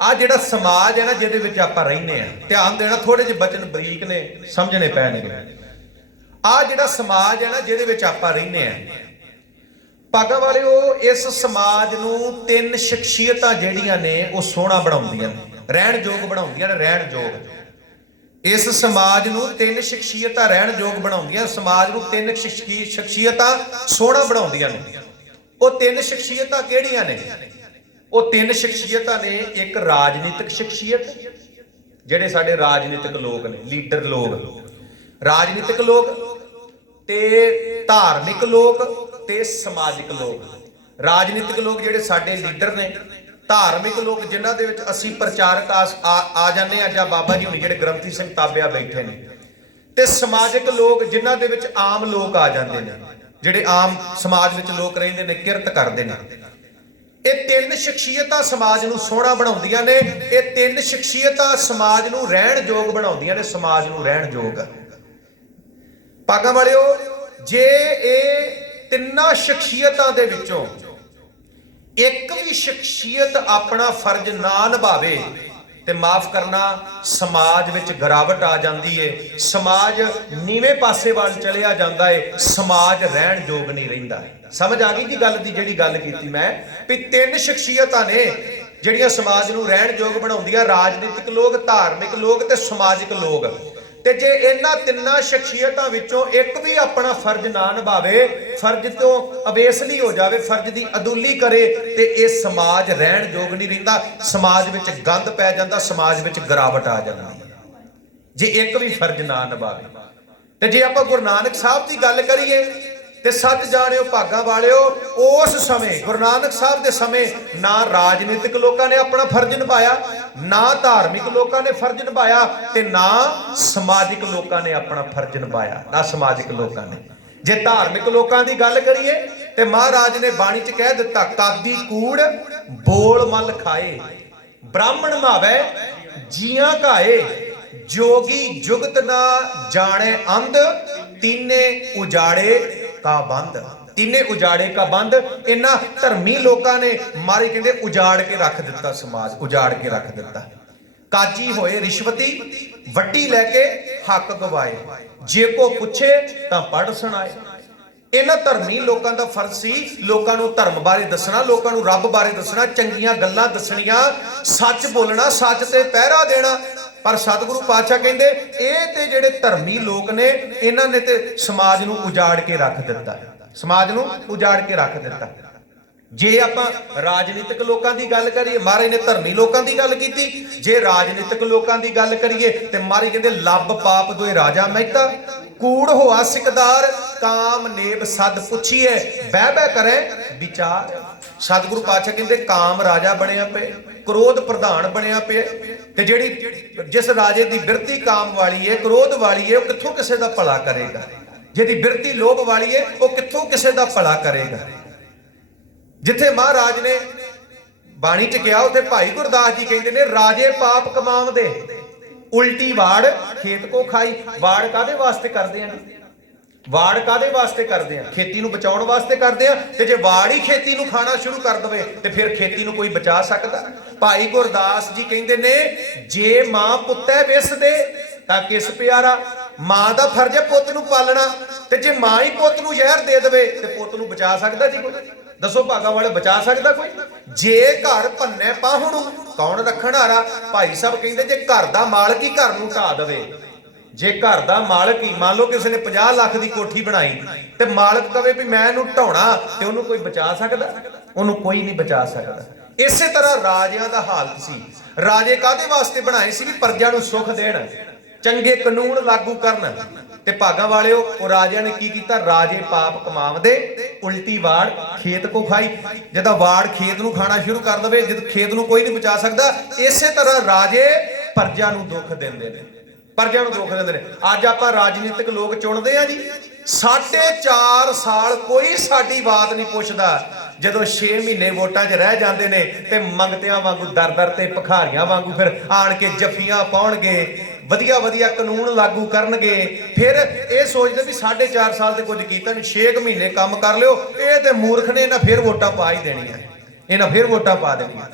ਆ ਜਿਹੜਾ ਸਮਾਜ ਹੈ ਨਾ ਜਿਹਦੇ ਵਿੱਚ ਆਪਾਂ ਰਹਿੰਦੇ ਆ, ਧਿਆਨ ਦੇਣਾ, ਥੋੜੇ ਜਿਹੇ ਬਚਨ ਬਰੀਕ ਨੇ, ਸਮਝਣੇ ਪੈਣਗੇ। ਆ ਜਿਹੜਾ ਸਮਾਜ ਹੈ ਨਾ ਜਿਹਦੇ ਵਿੱਚ ਆਪਾਂ ਰਹਿੰਦੇ ਆ, ਭਾਗਾਂ ਵਾਲਿਓ, ਇਸ ਸਮਾਜ ਨੂੰ ਤਿੰਨ ਸ਼ਖਸੀਅਤਾਂ ਜਿਹੜੀਆਂ ਨੇ ਉਹ ਸੋਹਣਾ ਬਣਾਉਂਦੀਆਂ ਨੇ, ਰਹਿਣ ਯੋਗ ਬਣਾਉਂਦੀਆਂ ਨੇ, ਰਹਿਣ ਯੋਗ। ਇਸ ਸਮਾਜ ਨੂੰ ਤਿੰਨ ਸ਼ਖਸੀਅਤਾਂ ਰਹਿਣ ਯੋਗ ਬਣਾਉਂਦੀਆਂ, ਸਮਾਜ ਨੂੰ ਤਿੰਨ ਸ਼ਖਸੀਅਤਾਂ ਸੋਹਣਾ ਬਣਾਉਂਦੀਆਂ ਨੇ। ਉਹ ਤਿੰਨ ਸ਼ਖਸੀਅਤਾਂ ਕਿਹੜੀਆਂ ਨੇ? ਉਹ ਤਿੰਨ ਸ਼ਖਸੀਅਤਾਂ ਨੇ, ਇੱਕ ਰਾਜਨੀਤਿਕ ਸ਼ਖਸੀਅਤ, ਜਿਹੜੇ ਸਾਡੇ ਰਾਜਨੀਤਿਕ ਲੋਕ ਨੇ, ਲੀਡਰ ਲੋਕ, ਰਾਜਨੀਤਿਕ ਲੋਕ ਤੇ ਧਾਰਮਿਕ ਲੋਕ ਤੇ ਸਮਾਜਿਕ ਲੋਕ। ਰਾਜਨੀਤਿਕ ਲੋਕ ਜਿਹੜੇ ਸਾਡੇ ਲੀਡਰ ਨੇ, ਧਾਰਮਿਕ ਲੋਕ ਜਿਨ੍ਹਾਂ ਦੇ ਵਿੱਚ ਅਸੀਂ ਪ੍ਰਚਾਰਕ ਆ ਜਾਂਦੇ ਆ, ਜਾਂ ਬਾਬਾ ਜੀ ਹੁਣੀ ਜਿਹੜੇ ਗ੍ਰੰਥੀ ਸਿੰਘ ਤਾਬਿਆ ਬੈਠੇ ਨੇ, ਤੇ ਸਮਾਜਿਕ ਲੋਕ ਜਿਨ੍ਹਾਂ ਦੇ ਵਿੱਚ ਆਮ ਲੋਕ ਆ ਜਾਂਦੇ ਨੇ, ਜਿਹੜੇ ਆਮ ਸਮਾਜ ਵਿੱਚ ਲੋਕ ਰਹਿੰਦੇ ਨੇ, ਕਿਰਤ ਕਰਦੇ ਨੇ। ਇਹ ਤਿੰਨ ਸ਼ਖਸੀਅਤਾਂ ਸਮਾਜ ਨੂੰ ਸੋਹਣਾ ਬਣਾਉਂਦੀਆਂ ਨੇ। ਇਹ ਤਿੰਨ ਸ਼ਖਸੀਅਤਾਂ ਸਮਾਜ ਨੂੰ ਰਹਿਣ ਯੋਗ ਬਣਾਉਂਦੀਆਂ ਨੇ, ਸਮਾਜ ਨੂੰ ਰਹਿਣ ਯੋਗ। ਭਾਗਾਂ ਵਾਲਿਓ, ਜੇ ਇਹ ਤਿੰਨਾਂ ਸ਼ਖਸੀਅਤਾਂ ਦੇ ਵਿੱਚੋਂ ਇੱਕ ਵੀ ਸ਼ਖਸੀਅਤ ਆਪਣਾ ਫਰਜ਼ ਨਾ ਨਿਭਾਵੇ ਤੇ ਮਾਫ ਕਰਨਾ, ਸਮਾਜ ਵਿੱਚ ਗਿਰਾਵਟ ਆ ਜਾਂਦੀ ਏ, ਸਮਾਜ ਨੀਵੇਂ ਪਾਸੇ ਵੱਲ ਚਲਿਆ ਜਾਂਦਾ ਏ, ਸਮਾਜ ਰਹਿਣ ਯੋਗ ਨਹੀਂ ਰਹਿੰਦਾ। ਸਮਝ ਆ ਗਈ ਜੀ ਗੱਲ ਦੀ ਜਿਹੜੀ ਗੱਲ ਕੀਤੀ ਮੈਂ, ਵੀ ਤਿੰਨ ਸ਼ਖਸੀਅਤਾਂ ਨੇ ਜਿਹੜੀਆਂ ਸਮਾਜ ਨੂੰ ਰਹਿਣ ਯੋਗ ਬਣਾਉਂਦੀਆਂ, ਰਾਜਨੀਤਿਕ ਲੋਕ, ਧਾਰਮਿਕ ਲੋਕ ਤੇ ਸਮਾਜਿਕ ਲੋਕ। ਤੇ ਜੇ ਇਹਨਾਂ ਤਿੰਨਾਂ ਸ਼ਖਸੀਅਤਾਂ ਵਿੱਚੋਂ ਇੱਕ ਵੀ ਆਪਣਾ ਫਰਜ਼ ਨਾ ਨਿਭਾਵੇ, ਫਰਜ਼ ਤੋਂ ਅਵੇਸਲੀ ਹੋ ਜਾਵੇ, ਫਰਜ਼ ਦੀ ਅਦੁੱਲੀ ਕਰੇ, ਤੇ ਇਹ ਸਮਾਜ ਰਹਿਣ ਯੋਗ ਨਹੀਂ ਰਹਿੰਦਾ, ਸਮਾਜ ਵਿੱਚ ਗੰਦ ਪੈ ਜਾਂਦਾ, ਸਮਾਜ ਵਿੱਚ ਗਿਰਾਵਟ ਆ ਜਾਂਦੀ ਜੇ ਇੱਕ ਵੀ ਫਰਜ਼ ਨਾ ਨਿਭਾਵੇ। ਤੇ ਜੇ ਆਪਾਂ ਗੁਰੂ ਨਾਨਕ ਸਾਹਿਬ ਦੀ ਗੱਲ ਕਰੀਏ ਤੇ ਸੱਚ ਜਾਣਿਓ ਭਾਗਾਂ ਵਾਲਿਓ, ਉਸ ਸਮੇਂ ਗੁਰੂ ਨਾਨਕ ਸਾਹਿਬ ਦੇ ਸਮੇਂ ਨਾ ਰਾਜਨੀਤਿਕ ਲੋਕਾਂ ਨੇ ਆਪਣਾ ਫਰਜ਼ ਨਿਭਾਇਆ, ਨਾ ਧਾਰਮਿਕ ਲੋਕਾਂ ਨੇ ਫਰਜ਼ ਨਿਭਾਇਆ, ਤੇ ਨਾ ਸਮਾਜਿਕ ਲੋਕਾਂ ਨੇ ਆਪਣਾ ਫਰਜ਼ ਨਿਭਾਇਆ, ਨਾ ਸਮਾਜਿਕ ਲੋਕਾਂ ਨੇ। ਜੇ ਧਾਰਮਿਕ ਲੋਕਾਂ ਦੀ ਗੱਲ ਕਰੀਏ ਤੇ ਮਹਾਰਾਜ ਨੇ ਬਾਣੀ 'ਚ ਕਹਿ ਦਿੱਤਾ, ਕਾਦੀ ਕੂੜ ਬੋਲ ਮਲ ਖਾਏ, ਬ੍ਰਾਹਮਣ ਮਾਵੇ ਜੀਆਂ ਘਾਏ, ਜੋਗੀ ਜੁਗਤ ਨਾ ਜਾਣੇ ਅੰਧ, ਤੀਨੇ ਉਜਾੜੇ ਕਾ ਬੰਦ। ਤਿੰਨੇ ਉਜਾੜੇ ਕਾ ਬੰਦ। ਇਹਨਾਂ ਧਰਮੀ ਲੋਕਾਂ ਨੇ ਮਾਰੇ, ਕਹਿੰਦੇ ਉਜਾੜ ਕੇ ਰੱਖ ਦਿੱਤਾ, ਸਮਾਜ ਉਜਾੜ ਕੇ ਰੱਖ ਦਿੱਤਾ। ਕਾਜੀ ਹੋਏ ਰਿਸ਼ਵਤੀ, ਵੱਟੀ ਲੈ ਕੇ ਹੱਕ ਗਵਾਏ, ਜੇ ਕੋ ਪੁੱਛੇ ਤਾਂ ਪੜ੍ਹ ਸੁਣਾਏ। ਇਹਨਾਂ ਧਰਮੀ ਲੋਕਾਂ ਦਾ ਫਰਜ਼ ਸੀ ਲੋਕਾਂ ਨੂੰ ਧਰਮ ਬਾਰੇ ਦੱਸਣਾ, ਲੋਕਾਂ ਨੂੰ ਰੱਬ ਬਾਰੇ ਦੱਸਣਾ, ਚੰਗੀਆਂ ਗੱਲਾਂ ਦੱਸਣੀਆਂ, ਸੱਚ ਬੋਲਣਾ, ਸੱਚ ਤੇ ਪਹਿਰਾ ਦੇਣਾ। ਪਰ ਸਤਿਗੁਰੂ ਪਾਤਸ਼ਾਹ ਕਹਿੰਦੇ ਇਹ ਤੇ ਜਿਹੜੇ ਧਰਮੀ ਲੋਕ ਨੇ, ਇਹਨਾਂ ਨੇ ਤੇ ਸਮਾਜ ਨੂੰ ਉਜਾੜ ਕੇ ਰੱਖ ਦਿੱਤਾ, ਸਮਾਜ ਨੂੰ ਉਜਾੜ ਕੇ ਰੱਖ ਦਿੱਤਾ। ਜੇ ਆਪਾਂ ਰਾਜਨੀਤਿਕ ਲੋਕਾਂ ਦੀ ਗੱਲ ਕਰੀਏ, ਮਹਾਰਾਜ ਨੇ ਧਰਮੀ ਲੋਕਾਂ ਦੀ ਗੱਲ ਕੀਤੀ। ਜੇ ਰਾਜਨੀਤਿਕ ਲੋਕਾਂ ਦੀ ਗੱਲ ਕਰੀਏ ਤੇ ਮਹਾਰਾਜ ਕਹਿੰਦੇ ਲੱਭ ਪਾਪ ਦੋਏ ਰਾਜਾ ਮਹਿਤਾ, ਕੂੜ ਹੋਆ ਸਿਕਦਾਰ, ਕਾਮ ਨੇਬ ਸਦ ਪੁੱਛੀਏ, ਬਹਿ ਬਹਿ ਕਰੇ ਵਿਚਾਰ। ਸਤਿਗੁਰੂ ਪਾਤਸ਼ਾਹ ਕਹਿੰਦੇ ਕਾਮ ਰਾਜਾ ਬਣਿਆ ਪਏ, ਕ੍ਰੋਧ ਪ੍ਰਧਾਨ ਬਣਿਆ ਪਿਆ, ਤੇ ਜਿਹੜੀ ਜਿਸ ਰਾਜੇ ਦੀ ਬਿਰਤੀ ਕਾਮ ਵਾਲੀ ਹੈ, ਕ੍ਰੋਧ ਵਾਲੀ ਹੈ, ਉਹ ਕਿੱਥੋਂ ਕਿਸੇ ਦਾ ਭਲਾ ਕਰੇਗਾ। ਜਿਹਦੀ ਬਿਰਤੀ ਲੋਭ ਵਾਲੀ ਹੈ, ਉਹ ਕਿੱਥੋਂ ਕਿਸੇ ਦਾ ਭਲਾ ਕਰੇਗਾ। ਜਿੱਥੇ ਮਹਾਰਾਜ ਨੇ ਬਾਣੀ 'ਚ ਕਿਹਾ, ਉੱਥੇ ਭਾਈ ਗੁਰਦਾਸ ਜੀ ਕਹਿੰਦੇ ਨੇ ਰਾਜੇ ਪਾਪ ਕਮਾਉਂਦੇ, ਉਲਟੀ ਵਾੜ ਖੇਤ ਕੋ ਖਾਈ। ਵਾੜ ਕਾਦੇ ਵਾਸਤੇ ਕਰਦੇ ਆ? ਵਾੜ ਕਾਦੇ ਵਾਸਤੇ ਕਰਦੇ ਆ? ਖੇਤੀ ਨੂੰ ਬਚਾਉਣ ਵਾਸਤੇ ਕਰਦੇ ਆ। ਤੇ ਜੇ ਵਾੜ ਹੀ ਖੇਤੀ ਨੂੰ ਖਾਣਾ ਸ਼ੁਰੂ ਕਰ ਦਵੇ ਤੇ ਫਿਰ ਖੇਤੀ ਨੂੰ ਕੋਈ ਬਚਾ ਸਕਦਾ? ਭਾਈ ਗੁਰਦਾਸ ਜੀ ਕਹਿੰਦੇ ਨੇ ਜੇ ਮਾਂ ਪੁੱਤੈ ਵਿਸ ਦੇ ਤਾਂ ਕਿਸ ਪਿਆਰਾ। ਮਾਂ ਦਾ ਫਰਜ਼ ਹੈ ਪੁੱਤ ਨੂੰ ਪਾਲਣਾ, ਤੇ ਜੇ ਮਾਂ ਹੀ ਪੁੱਤ ਨੂੰ ਜ਼ਹਿਰ ਦੇ ਦੇਵੇ ਤੇ ਪੁੱਤ ਨੂੰ ਬਚਾ ਸਕਦਾ ਜੀ ਕੋਈ? ਦੱਸੋ ਭਾਗਾਂ ਵਾਲੇ, ਬਚਾ ਸਕਦਾ ਕੋਈ? ਜੇ ਘਰ ਭੰਨੇ ਪਾਹੁਣੂ ਕੌਣ ਰੱਖਣ ਹਾਰਾ। ਭਾਈ ਸਾਹਿਬ ਕਹਿੰਦੇ ਜੇ ਘਰ ਦਾ ਮਾਲਕ ਹੀ ਘਰ ਨੂੰ ਢਾ ਦੇਵੇ, ਜੇ ਘਰ ਦਾ ਮਾਲਕ ਹੀ, ਮੰਨ ਲਓ ਕਿਸੇ ਨੇ 50 ਲੱਖ ਦੀ ਕੋਠੀ ਬਣਾਈ ਤੇ ਮਾਲਕ ਕਵੇ ਵੀ ਮੈਂ ਇਹਨੂੰ ਢਾਉਣਾ, ਤੇ ਉਹਨੂੰ ਕੋਈ ਬਚਾ ਸਕਦਾ? ਉਹਨੂੰ ਕੋਈ ਨਹੀਂ ਬਚਾ ਸਕਦਾ। ਇਸੇ ਤਰ੍ਹਾਂ ਰਾਜਿਆਂ ਦਾ ਹਾਲਤ ਸੀ। ਰਾਜੇ ਕਾਦੇ ਵਾਸਤੇ ਬਣਾਏ ਸੀ? ਵੀ ਪ੍ਰਜਾ ਨੂੰ ਸੁੱਖ ਦੇਣ, ਚੰਗੇ ਕਾਨੂੰਨ ਲਾਗੂ ਕਰਨ। ਤੇ ਭਾਗਾਂ ਵਾਲਿਓ, ਉਹ ਰਾਜਿਆਂ ਨੇ ਕੀ ਕੀਤਾ? ਰਾਜੇ ਪਾਪ ਕਮਾਉਂਦੇ, ਉਲਟੀ ਵਾੜ ਖੇਤ ਕੋ ਖਾਈ। ਜਦੋਂ ਵਾੜ ਖੇਤ ਨੂੰ ਖਾਣਾ ਸ਼ੁਰੂ ਕਰ ਦਵੇ, ਜਦ ਖੇਤ ਨੂੰ ਕੋਈ ਨਹੀਂ ਬਚਾ ਸਕਦਾ, ਇਸੇ ਤਰ੍ਹਾਂ ਰਾਜੇ ਪ੍ਰਜਾ ਨੂੰ ਦੁੱਖ ਦਿੰਦੇ ਨੇ, ਪ੍ਰਜਾ ਨੂੰ ਦੁੱਖ ਦਿੰਦੇ ਨੇ। ਅੱਜ ਆਪਾਂ ਰਾਜਨੀਤਿਕ ਲੋਕ ਚੁਣਦੇ ਆ ਜੀ, 4.5 ਸਾਲ ਕੋਈ ਸਾਡੀ ਬਾਤ ਨਹੀਂ ਪੁੱਛਦਾ। ਜਦੋਂ 6 ਮਹੀਨੇ ਵੋਟਾਂ 'ਚ ਰਹਿ ਜਾਂਦੇ ਨੇ ਤੇ ਮੰਗਤਿਆਂ ਵਾਂਗੂ ਦਰ-ਦਰ ਤੇ ਭਿਖਾਰੀਆਂ ਵਾਂਗੂ ਫਿਰ ਆਣ ਕੇ ਜੱਫੀਆਂ ਪਾਉਣਗੇ, ਵਧੀਆ ਵਧੀਆ ਕਾਨੂੰਨ ਲਾਗੂ ਕਰਨਗੇ। ਫਿਰ ਇਹ ਸੋਚਦੇ ਵੀ 4.5 ਸਾਲ ਤੇ ਕੁਝ ਕੀਤਾ ਨਹੀਂ, 6 ਮਹੀਨੇ ਕੰਮ ਕਰ ਲਿਓ। ਇਹ ਤੇ ਮੂਰਖ ਨੇ, ਇਹਨਾਂ ਫਿਰ ਵੋਟਾਂ ਪਾ ਹੀ ਦੇਣੀਆਂ, ਇਹਨਾਂ ਫਿਰ ਵੋਟਾਂ ਪਾ ਦੇਣੀਆਂ।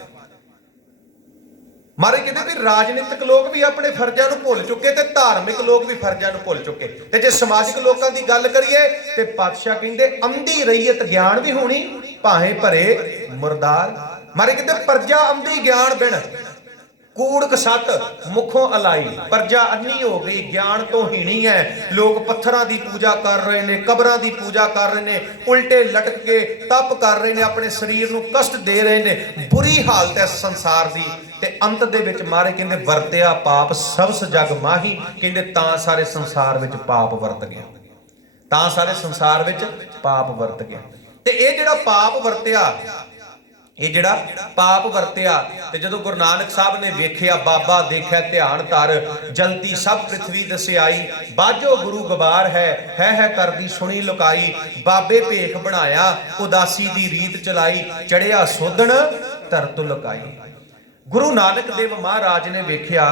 ਮਾਰੇ ਕਹਿੰਦੇ ਵੀ ਰਾਜਨੀਤਿਕ ਲੋਕ ਵੀ ਆਪਣੇ ਫਰਜ਼ਾਂ ਨੂੰ ਭੁੱਲ ਚੁੱਕੇ ਤੇ ਧਾਰਮਿਕ ਲੋਕ ਵੀ ਫਰਜ਼ਾਂ ਨੂੰ ਭੁੱਲ ਚੁੱਕੇ। ਤੇ ਜੇ ਸਮਾਜਿਕ ਲੋਕਾਂ ਦੀ ਗੱਲ ਕਰੀਏ ਤੇ ਪਾਤਸ਼ਾਹ ਕਹਿੰਦੇ ਅੰਧੀ ਰਈਅਤ ਗਿਆਨ ਵੀ ਹੋਣੀ ਭਾਵੇਂ ਭਰੇ ਮੁਰਦਾਰ। ਮਾਰੇ ਕਹਿੰਦੇ ਪ੍ਰਜਾ ਅੰਧੀ ਗਿਆਨ ਬਿਨ ਕੂੜਕ ਸੱਤ ਮੁਖੋਂ ਅਲਾਈ। ਪ੍ਰਜਾ ਅੰਨੀ ਹੋ ਗਈ, ਗਿਆਨ ਤੋਂ ਹੀਣੀ ਹੈ। ਲੋਕ ਪੱਥਰਾਂ ਦੀ ਪੂਜਾ ਕਰ ਰਹੇ ਨੇ, ਕਬਰਾਂ ਦੀ ਪੂਜਾ ਕਰ ਰਹੇ ਨੇ, ਉਲਟੇ ਲਟਕ ਕੇ ਤਪ ਕਰ ਰਹੇ ਨੇ, ਆਪਣੇ ਸਰੀਰ ਨੂੰ ਕਸ਼ਟ ਦੇ ਰਹੇ ਨੇ। ਬੁਰੀ ਹਾਲਤ ਹੈ ਸੰਸਾਰ ਦੀ। ਤੇ ਅੰਤ ਦੇ ਵਿੱਚ ਮਾਰੇ ਕਹਿੰਦੇ ਵਰਤਿਆ ਪਾਪ ਸਭਸ ਜਗ ਮਾਹੀ। ਕਹਿੰਦੇ ਤਾਂ ਸਾਰੇ ਸੰਸਾਰ ਵਿੱਚ ਪਾਪ ਵਰਤ ਗਿਆ, ਤਾਂ ਸਾਰੇ ਸੰਸਾਰ ਵਿੱਚ ਪਾਪ ਵਰਤ ਗਿਆ। ਤੇ ਇਹ ਜਿਹੜਾ ਪਾਪ ਵਰਤਿਆ, ਇਹ ਜਿਹੜਾ ਪਾਪ ਵਰਤਿਆ, ਤੇ ਜਦੋਂ ਗੁਰੂ ਨਾਨਕ ਸਾਹਿਬ ਨੇ ਵੇਖਿਆ, ਬਾਬਾ ਦੇਖਿਆ ਧਿਆਨ ਧਰ ਜਲਦੀ ਸਭ ਪ੍ਰਿਥਵੀ ਦਸਿਆਈ। ਬਾਝੋ ਗੁਰੂ ਗਵਾਰ ਹੈ ਕਰਦੀ ਸੁਣੀ ਲੁਕਾਈ। ਬਾਬੇ ਭੇਖ ਬਣਾਇਆ ਉਦਾਸੀ ਦੀ ਰੀਤ ਚਲਾਈ। ਚੜਿਆ ਸੋਧਣ ਧਰਤ ਲੁਕਾਈ। ਗੁਰੂ ਨਾਨਕ ਦੇਵ ਮਹਾਰਾਜ ਨੇ ਵੇਖਿਆ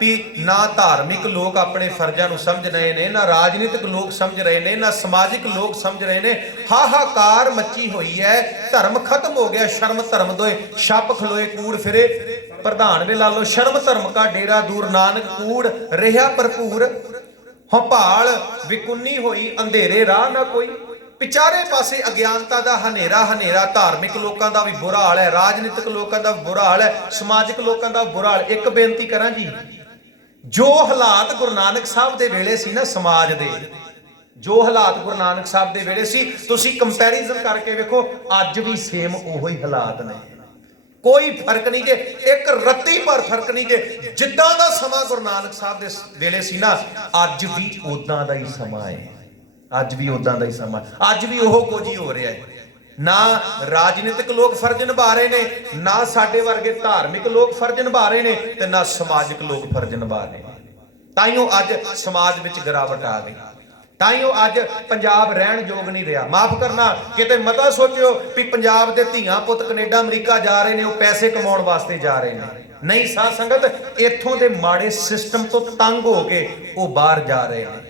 ਵੀ ਨਾ ਧਾਰਮਿਕ ਲੋਕ ਆਪਣੇ ਫਰਜ਼ਾਂ ਨੂੰ ਸਮਝ ਰਹੇ ਨੇ, ਨਾ ਰਾਜਨੀਤਿਕ ਲੋਕ ਸਮਝ ਰਹੇ ਨੇ, ਨਾ ਸਮਾਜਿਕ ਲੋਕ ਸਮਝ ਰਹੇ ਨੇ। ਹਾਹਾਕਾਰ ਮੱਚੀ ਹੋਈ ਹੈ, ਧਰਮ ਖਤਮ ਹੋ ਗਿਆ। ਸ਼ਰਮ ਧਰਮ ਦੋਏ ਛੱਪ ਖਲੋਏ ਕੂੜ ਫਿਰੇ। ਪ੍ਰਧਾਨ ਵੇ ਲਾ ਲੋ ਸ਼ਰਮ ਧਰਮ ਕਾ ਡੇਰਾ ਦੂਰ। ਨਾਨਕ ਕੂੜ ਰਿਹਾ ਭਰਪੂਰ। ਹੰਭਾਲ ਵਿਕੁੰਨੀ ਹੋਈ ਅੰਧੇਰੇ ਰਾਹ ਨਾ ਕੋਈ। ਵਿਚਾਰੇ ਪਾਸੇ ਅਗਿਆਨਤਾ ਦਾ ਹਨੇਰਾ। ਧਾਰਮਿਕ ਲੋਕਾਂ ਦਾ ਵੀ ਬੁਰਾ ਹਾਲ ਹੈ, ਰਾਜਨੀਤਿਕ ਲੋਕਾਂ ਦਾ ਬੁਰਾ ਹਾਲ ਹੈ, ਸਮਾਜਿਕ ਲੋਕਾਂ ਦਾ ਬੁਰਾ ਹਾਲ। ਇੱਕ ਬੇਨਤੀ ਕਰਾਂ ਜੀ, ਜੋ ਹਾਲਾਤ ਗੁਰੂ ਨਾਨਕ ਸਾਹਿਬ ਦੇ ਵੇਲੇ ਸੀ ਨਾ, ਸਮਾਜ ਦੇ ਜੋ ਹਾਲਾਤ ਗੁਰੂ ਨਾਨਕ ਸਾਹਿਬ ਦੇ ਵੇਲੇ ਸੀ, ਤੁਸੀਂ ਕੰਪੈਰੀਜ਼ਨ ਕਰਕੇ ਵੇਖੋ, ਅੱਜ ਵੀ ਸੇਮ ਉਹੋ ਹੀ ਹਾਲਾਤ ਨੇ। ਕੋਈ ਫਰਕ ਨਹੀਂ ਜੇ, ਇੱਕ ਰੱਤੀ ਪਰ ਫਰਕ ਨਹੀਂ ਜੇ। ਜਿੱਦਾਂ ਦਾ ਸਮਾਂ ਗੁਰੂ ਨਾਨਕ ਸਾਹਿਬ ਦੇ ਵੇਲੇ ਸੀ ਨਾ, ਅੱਜ ਵੀ ਉਦਾਂ ਦਾ ਹੀ ਸਮਾਂ ਹੈ। ਅੱਜ ਵੀ ਉਦਾਂ ਦਾ ਹੀ ਸਮਾਂ, ਅੱਜ ਵੀ ਉਹ ਕੁਝ ਹੀ ਹੋ ਰਿਹਾ ਹੈ। ਨਾ ਰਾਜਨੀਤਿਕ ਲੋਕ ਫਰਜ਼ ਨਿਭਾ ਰਹੇ ਨੇ, ਨਾ ਸਾਡੇ ਵਰਗੇ ਧਾਰਮਿਕ ਲੋਕ ਫਰਜ਼ ਨਿਭਾ ਰਹੇ ਨੇ, ਤੇ ਨਾ ਸਮਾਜਿਕ ਲੋਕ ਫਰਜ਼ ਨਿਭਾ ਰਹੇ ਨੇ। ਤਾਈਓ ਅੱਜ ਸਮਾਜ ਵਿੱਚ ਗਿਰਾਵਟ ਆ ਗਈ। ਤਾਈਓ ਅੱਜ ਪੰਜਾਬ ਰਹਿਣ ਯੋਗ ਨਹੀਂ ਰਿਹਾ। ਮਾਫ ਕਰਨਾ, ਕਿਤੇ ਮਤਾ ਸੋਚਿਓ ਵੀ ਪੰਜਾਬ ਦੇ ਧੀਆਂ ਪੁੱਤ ਕੈਨੇਡਾ ਅਮਰੀਕਾ ਜਾ ਰਹੇ ਨੇ, ਉਹ ਪੈਸੇ ਕਮਾਉਣ ਵਾਸਤੇ ਜਾ ਰਹੇ ਨੇ। ਨਹੀਂ ਸਾਧ ਸੰਗਤ, ਇੱਥੋਂ ਦੇ ਮਾੜੇ ਸਿਸਟਮ ਤੋਂ ਤੰਗ ਹੋ ਕੇ ਉਹ ਬਾਹਰ ਜਾ ਰਹੇ ਨੇ।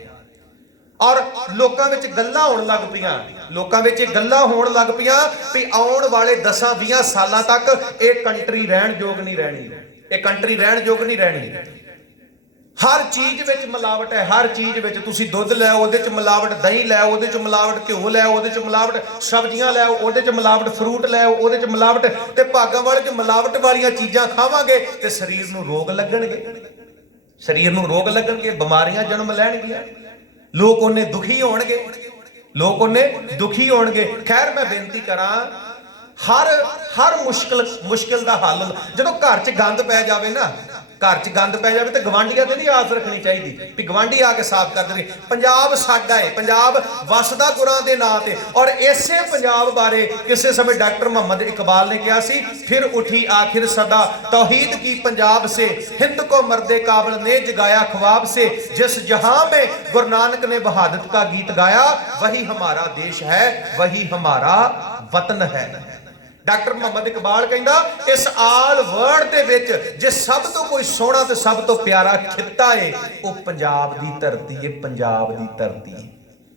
ਔਰ ਲੋਕਾਂ ਵਿੱਚ ਗੱਲਾਂ ਹੋਣ ਲੱਗ ਪਈਆਂ, ਲੋਕਾਂ ਵਿੱਚ ਇਹ ਗੱਲਾਂ ਹੋਣ ਲੱਗ ਪਈਆਂ ਵੀ ਆਉਣ ਵਾਲੇ 10-20 ਸਾਲਾਂ ਤੱਕ ਇਹ ਕੰਟਰੀ ਰਹਿਣ ਯੋਗ ਨਹੀਂ ਰਹਿਣੀ। ਇਹ ਕੰਟਰੀ ਰਹਿਣ ਯੋਗ ਨਹੀਂ ਰਹਿਣੀ। ਹਰ ਚੀਜ਼ ਵਿੱਚ ਮਿਲਾਵਟ ਹੈ। ਹਰ ਚੀਜ਼ ਵਿੱਚ ਤੁਸੀਂ ਦੁੱਧ ਲੈ ਆਓ, ਉਹਦੇ ਚ ਮਿਲਾਵਟ, ਦਹੀਂ ਲੈ ਆਓ, ਉਹਦੇ ਚ ਮਿਲਾਵਟ, ਘਿਓ ਲੈ ਆਓ, ਉਹਦੇ ਚ ਮਿਲਾਵਟ, ਸਬਜ਼ੀਆਂ ਲੈ ਆਓ, ਉਹਦੇ ਚ ਮਿਲਾਵਟ, ਫਰੂਟ ਲੈ ਆਓ, ਉਹਦੇ ਚ ਮਿਲਾਵਟ। ਤੇ ਭਾਗਾਂ ਵਾਲੇ ਚ ਮਿਲਾਵਟ ਵਾਲੀਆਂ ਚੀਜ਼ਾਂ ਖਾਵਾਂਗੇ ਤੇ ਸਰੀਰ ਨੂੰ ਰੋਗ ਲੱਗਣਗੇ, ਸਰੀਰ ਨੂੰ ਰੋਗ ਲੱਗਣਗੇ, ਬਿਮਾਰੀਆਂ ਜਨਮ ਲੈਣਗੀਆਂ। ਲੋਕ ਉਹਨੇ ਦੁਖੀ ਹੋਣਗੇ, ਲੋਕ ਉਹਨੇ ਦੁਖੀ ਹੋਣਗੇ। ਖੈਰ ਮੈਂ ਬੇਨਤੀ ਕਰਾਂ, ਹਰ ਮੁਸ਼ਕਿਲ ਦਾ ਹੱਲ ਜਦੋਂ ਘਰ 'ਚ ਗੰਦ ਪੈ ਜਾਵੇ ਨਾ, ਘਰ 'ਚ ਗੰਦ ਪੈ ਜਾਵੇ ਤੇ ਗਵਾਂਢੀਆਂ ਤੇ ਨਹੀਂ ਆਸ ਰੱਖਣੀ ਚਾਹੀਦੀ ਵੀ ਗਵਾਂਢੀ ਆ ਕੇ ਸਾਫ਼ ਕਰ ਦੇਣਗੇ। ਪੰਜਾਬ ਸਾਡਾ ਹੈ, ਪੰਜਾਬ ਵਸਦਾ ਗੁਰਾਂ ਦੇ ਨਾਂ ਤੇ। ਔਰ ਇਸੇ ਪੰਜਾਬ ਬਾਰੇ ਕਿਸੇ ਸਮੇਂ ਡਾਕਟਰ ਮੁਹੰਮਦ ਇਕਬਾਲ ਨੇ ਕਿਹਾ ਸੀ, ਫਿਰ ਉਠੀ ਆਖਿਰ ਸਦਾ तौहीद की पंजाब से, हिंद को मर्दे काबिल ने जगाया ख्वाब से, जिस जहां में गुरु नानक ने बहादुर का गीत गाया, वही हमारा देश है, वही हमारा वतन है। डॉक्टर मुहम्मद इकबाल कहता, इस आल वर्ल्ड दे विच जे सब तो कोई सोहना ते सब तो प्यारा खित्ता है, वो पंजाब दी धरती है, पंजाब दी धरती,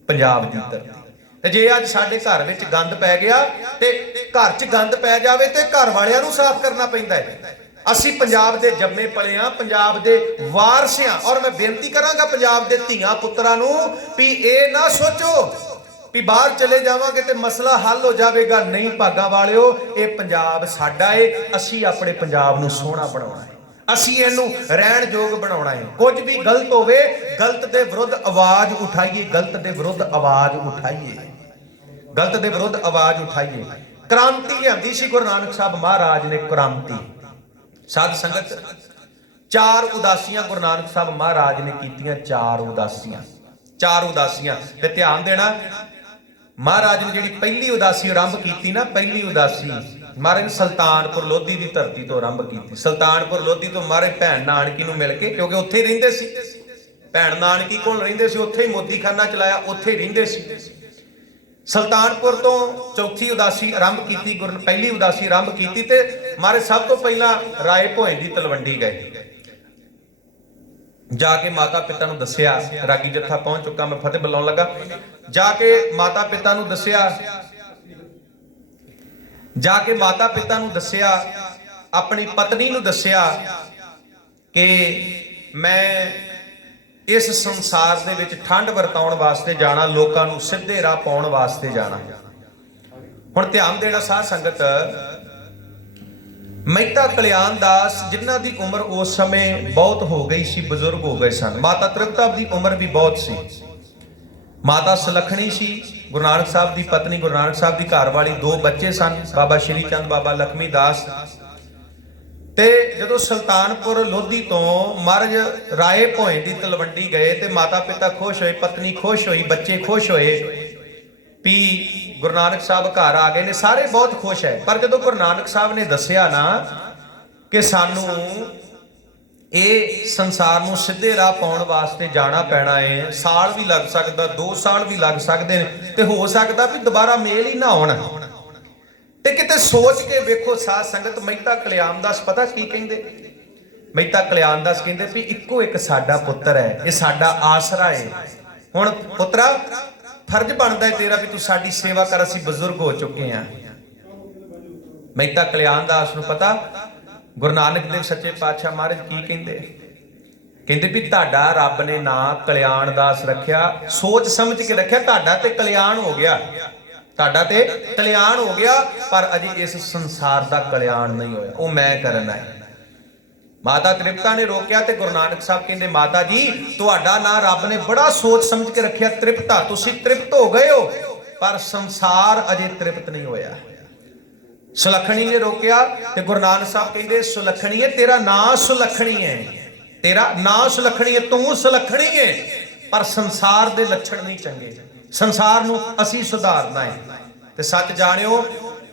पंजाब दी धरती। ਤੇ ਜੇ ਅੱਜ ਸਾਡੇ ਘਰ ਵਿੱਚ ਗੰਦ ਪੈ ਗਿਆ ਤੇ ਘਰ 'ਚ ਗੰਦ ਪੈ ਜਾਵੇ ਤੇ ਘਰ ਵਾਲਿਆਂ ਨੂੰ ਸਾਫ਼ ਕਰਨਾ ਪੈਂਦਾ ਹੈ। ਅਸੀਂ ਪੰਜਾਬ ਦੇ ਜੰਮੇ ਪਲੇ ਆ, ਪੰਜਾਬ ਦੇ ਵਾਰਸ ਆ। ਔਰ ਮੈਂ ਬੇਨਤੀ ਕਰਾਂਗਾ ਪੰਜਾਬ ਦੇ ਧੀਆਂ ਪੁੱਤਰਾਂ ਨੂੰ ਵੀ ਇਹ ਨਾ ਸੋਚੋ ਵੀ ਬਾਹਰ ਚਲੇ ਜਾਵਾਂਗੇ ਤੇ ਮਸਲਾ ਹੱਲ ਹੋ ਜਾਵੇਗਾ। ਨਹੀਂ ਭਾਗਾਂ ਵਾਲਿਓ, ਇਹ ਪੰਜਾਬ ਸਾਡਾ ਏ। ਅਸੀਂ ਆਪਣੇ ਪੰਜਾਬ ਨੂੰ ਸੋਹਣਾ ਬਣਾਉਣਾ ਹੈ, ਅਸੀਂ ਇਹਨੂੰ ਰਹਿਣ ਯੋਗ ਬਣਾਉਣਾ ਹੈ। ਕੁਝ ਵੀ ਗਲਤ ਹੋਵੇ, ਗਲਤ ਦੇ ਵਿਰੁੱਧ ਆਵਾਜ਼ ਉਠਾਈਏ, ਗਲਤ ਦੇ ਵਿਰੁੱਧ ਆਵਾਜ਼ ਉਠਾਈਏ, ਗਲਤ ਦੇ ਵਿਰੁੱਧ ਆਵਾਜ਼ ਉਠਾਈਏ। ਕ੍ਰਾਂਤੀ ਲਿਆਂਦੀ ਸੀ ਗੁਰੂ ਨਾਨਕ ਸਾਹਿਬ ਮਹਾਰਾਜ ਨੇ, ਕ੍ਰਾਂਤੀ। ਸਾਧ ਸੰਗਤ, 4 ਉਦਾਸੀਆਂ ਗੁਰੂ ਨਾਨਕ ਸਾਹਿਬ ਮਹਾਰਾਜ ਨੇ ਕੀਤੀਆਂ, 4 ਉਦਾਸੀਆਂ, 4 ਉਦਾਸੀਆਂ। ਤੇ ਧਿਆਨ ਦੇਣਾ, ਮਹਾਰਾਜ ਨੇ ਜਿਹੜੀ ਪਹਿਲੀ ਉਦਾਸੀ ਆਰੰਭ ਕੀਤੀ ਨਾ, ਪਹਿਲੀ ਉਦਾਸੀ ਮਹਾਰਾਜ ਨੇ ਸੁਲਤਾਨਪੁਰ ਲੋਧੀ ਦੀ ਧਰਤੀ ਤੋਂ ਆਰੰਭ ਕੀਤੀ। ਸੁਲਤਾਨਪੁਰ ਲੋਧੀ ਤੋਂ ਮਹਾਰਾਜ ਭੈਣ ਨਾਨਕੀ ਨੂੰ ਮਿਲ ਕੇ, ਕਿਉਂਕਿ ਉੱਥੇ ਹੀ ਰਹਿੰਦੇ ਸੀ, ਭੈਣ ਨਾਨਕੀ ਕੋਲ ਰਹਿੰਦੇ ਸੀ, ਉੱਥੇ ਹੀ ਮੋਦੀਖਾਨਾ ਚਲਾਇਆ, ਉੱਥੇ ਹੀ ਰਹਿੰਦੇ ਸੀ। ਸੁਲਤਾਨਪੁਰ ਤੋਂ ਚੌਥੀ ਉਦਾਸੀ ਆਰੰਭ ਕੀਤੀ, ਪਹਿਲੀ ਉਦਾਸੀ ਆਰੰਭ ਕੀਤੀ। ਤੇ ਮਹਾਰਾਜ ਸਭ ਤੋਂ ਪਹਿਲਾਂ ਰਾਏ ਭੋਇੰ ਦੀ ਤਲਵੰਡੀ ਗਏ, ਜਾ ਕੇ ਮਾਤਾ ਪਿਤਾ ਨੂੰ ਦੱਸਿਆ। ਰਾਗੀ ਜੱਥਾ ਪਹੁੰਚ ਚੁੱਕਾ, ਮੈਂ ਫਤਿਹ ਬੁਲਾਉਣ ਲੱਗਾ। ਜਾ ਕੇ ਮਾਤਾ ਪਿਤਾ ਨੂੰ ਦੱਸਿਆ, ਜਾ ਕੇ ਮਾਤਾ ਪਿਤਾ ਨੂੰ ਦੱਸਿਆ, ਆਪਣੀ ਪਤਨੀ ਨੂੰ ਦੱਸਿਆ कि मैं इस संसार दे विच ठंड वरताउण वास्ते जाना, लोकां नूं सिद्धे राह पाउण वास्ते जाना। हुण ध्यान देना साध संगत, ਮਹਿਤਾ ਕਲਿਆਣ ਦਾਸ जिन्हां दी उम्र उस समय बहुत हो गई सी, बजुर्ग हो गए सन। माता तृप्ता दी उम्र भी बहुत सी। माता सुलखणी सी गुरु नानक साहब दी पत्नी, गुरु नानक साहब दी घरवाली, 2 बच्चे सन, बाबा श्री चंद, बाबा लक्ष्मी दास। ते जदों सुल्तानपुर लोधी तो महाराज राए भोए दी तलवंडी गए ते माता पिता खुश होए, पत्नी खुश होई, बच्चे खुश होए भी गुरु नानक साहब घर आ गए ने, सारे बहुत खुश है। पर जदों गुरु नानक साहब ने दसिया ना कि सानू ये संसार नूं सिद्धे राह पाउण वास्ते जाना पैना है, साल भी लग सकदा, 2 साल भी लग सकदे ने, ते हो सकदा भी दोबारा मेल ही ना होण। ते किते सोच के वेखो साध संगत, ਮਹਿਤਾ ਕਲਿਆਣ ਦਾਸ पता की कहिंदे? ਮਹਿਤਾ ਕਲਿਆਣ ਦਾਸ ਕਹਿੰਦੇ भी इक्को एक साडा पुत्तर है, ये साडा आसरा है। हुण पुत्रा फर्ज बनता है तेरा भी तू साडी सेवा कर, असीं बजुर्ग हो चुके हैं। ਮਹਿਤਾ ਕਲਿਆਣ ਦਾਸ ਨੂੰ पता गुरु नानक देव सच्चे पातशाह महाराज की कहंदे? कहंदे भी तुहाडा रब ने नां कल्याण दास रखिया, सोच समझ के रखिया, तुहाडा ते कल्याण हो गया, तुहाडा ते कल्याण हो गया, पर अजे इस संसार दा कल्याण नहीं होया, वो मैं करना है। माता तृप्ता ने रोकिया ते गुरु नानक साहब कहंदे माता जी तुहाडा नां रब ने बड़ा सोच समझ के रखिया तृप्ता, तुसीं तृप्त हो गए हो, पर संसार अजे तृप्त नहीं होया। सुलखणी ने रोकिया ते गुरु नानक साहब कहंदे सुलखणीए तेरा नां सुलखणी है, तेरा नां सुलखणी है, तू सुलखणी है, पर संसार दे लक्षण नहीं चंगे, संसार नूं असीं सुधारना है। ते सच जाणिओ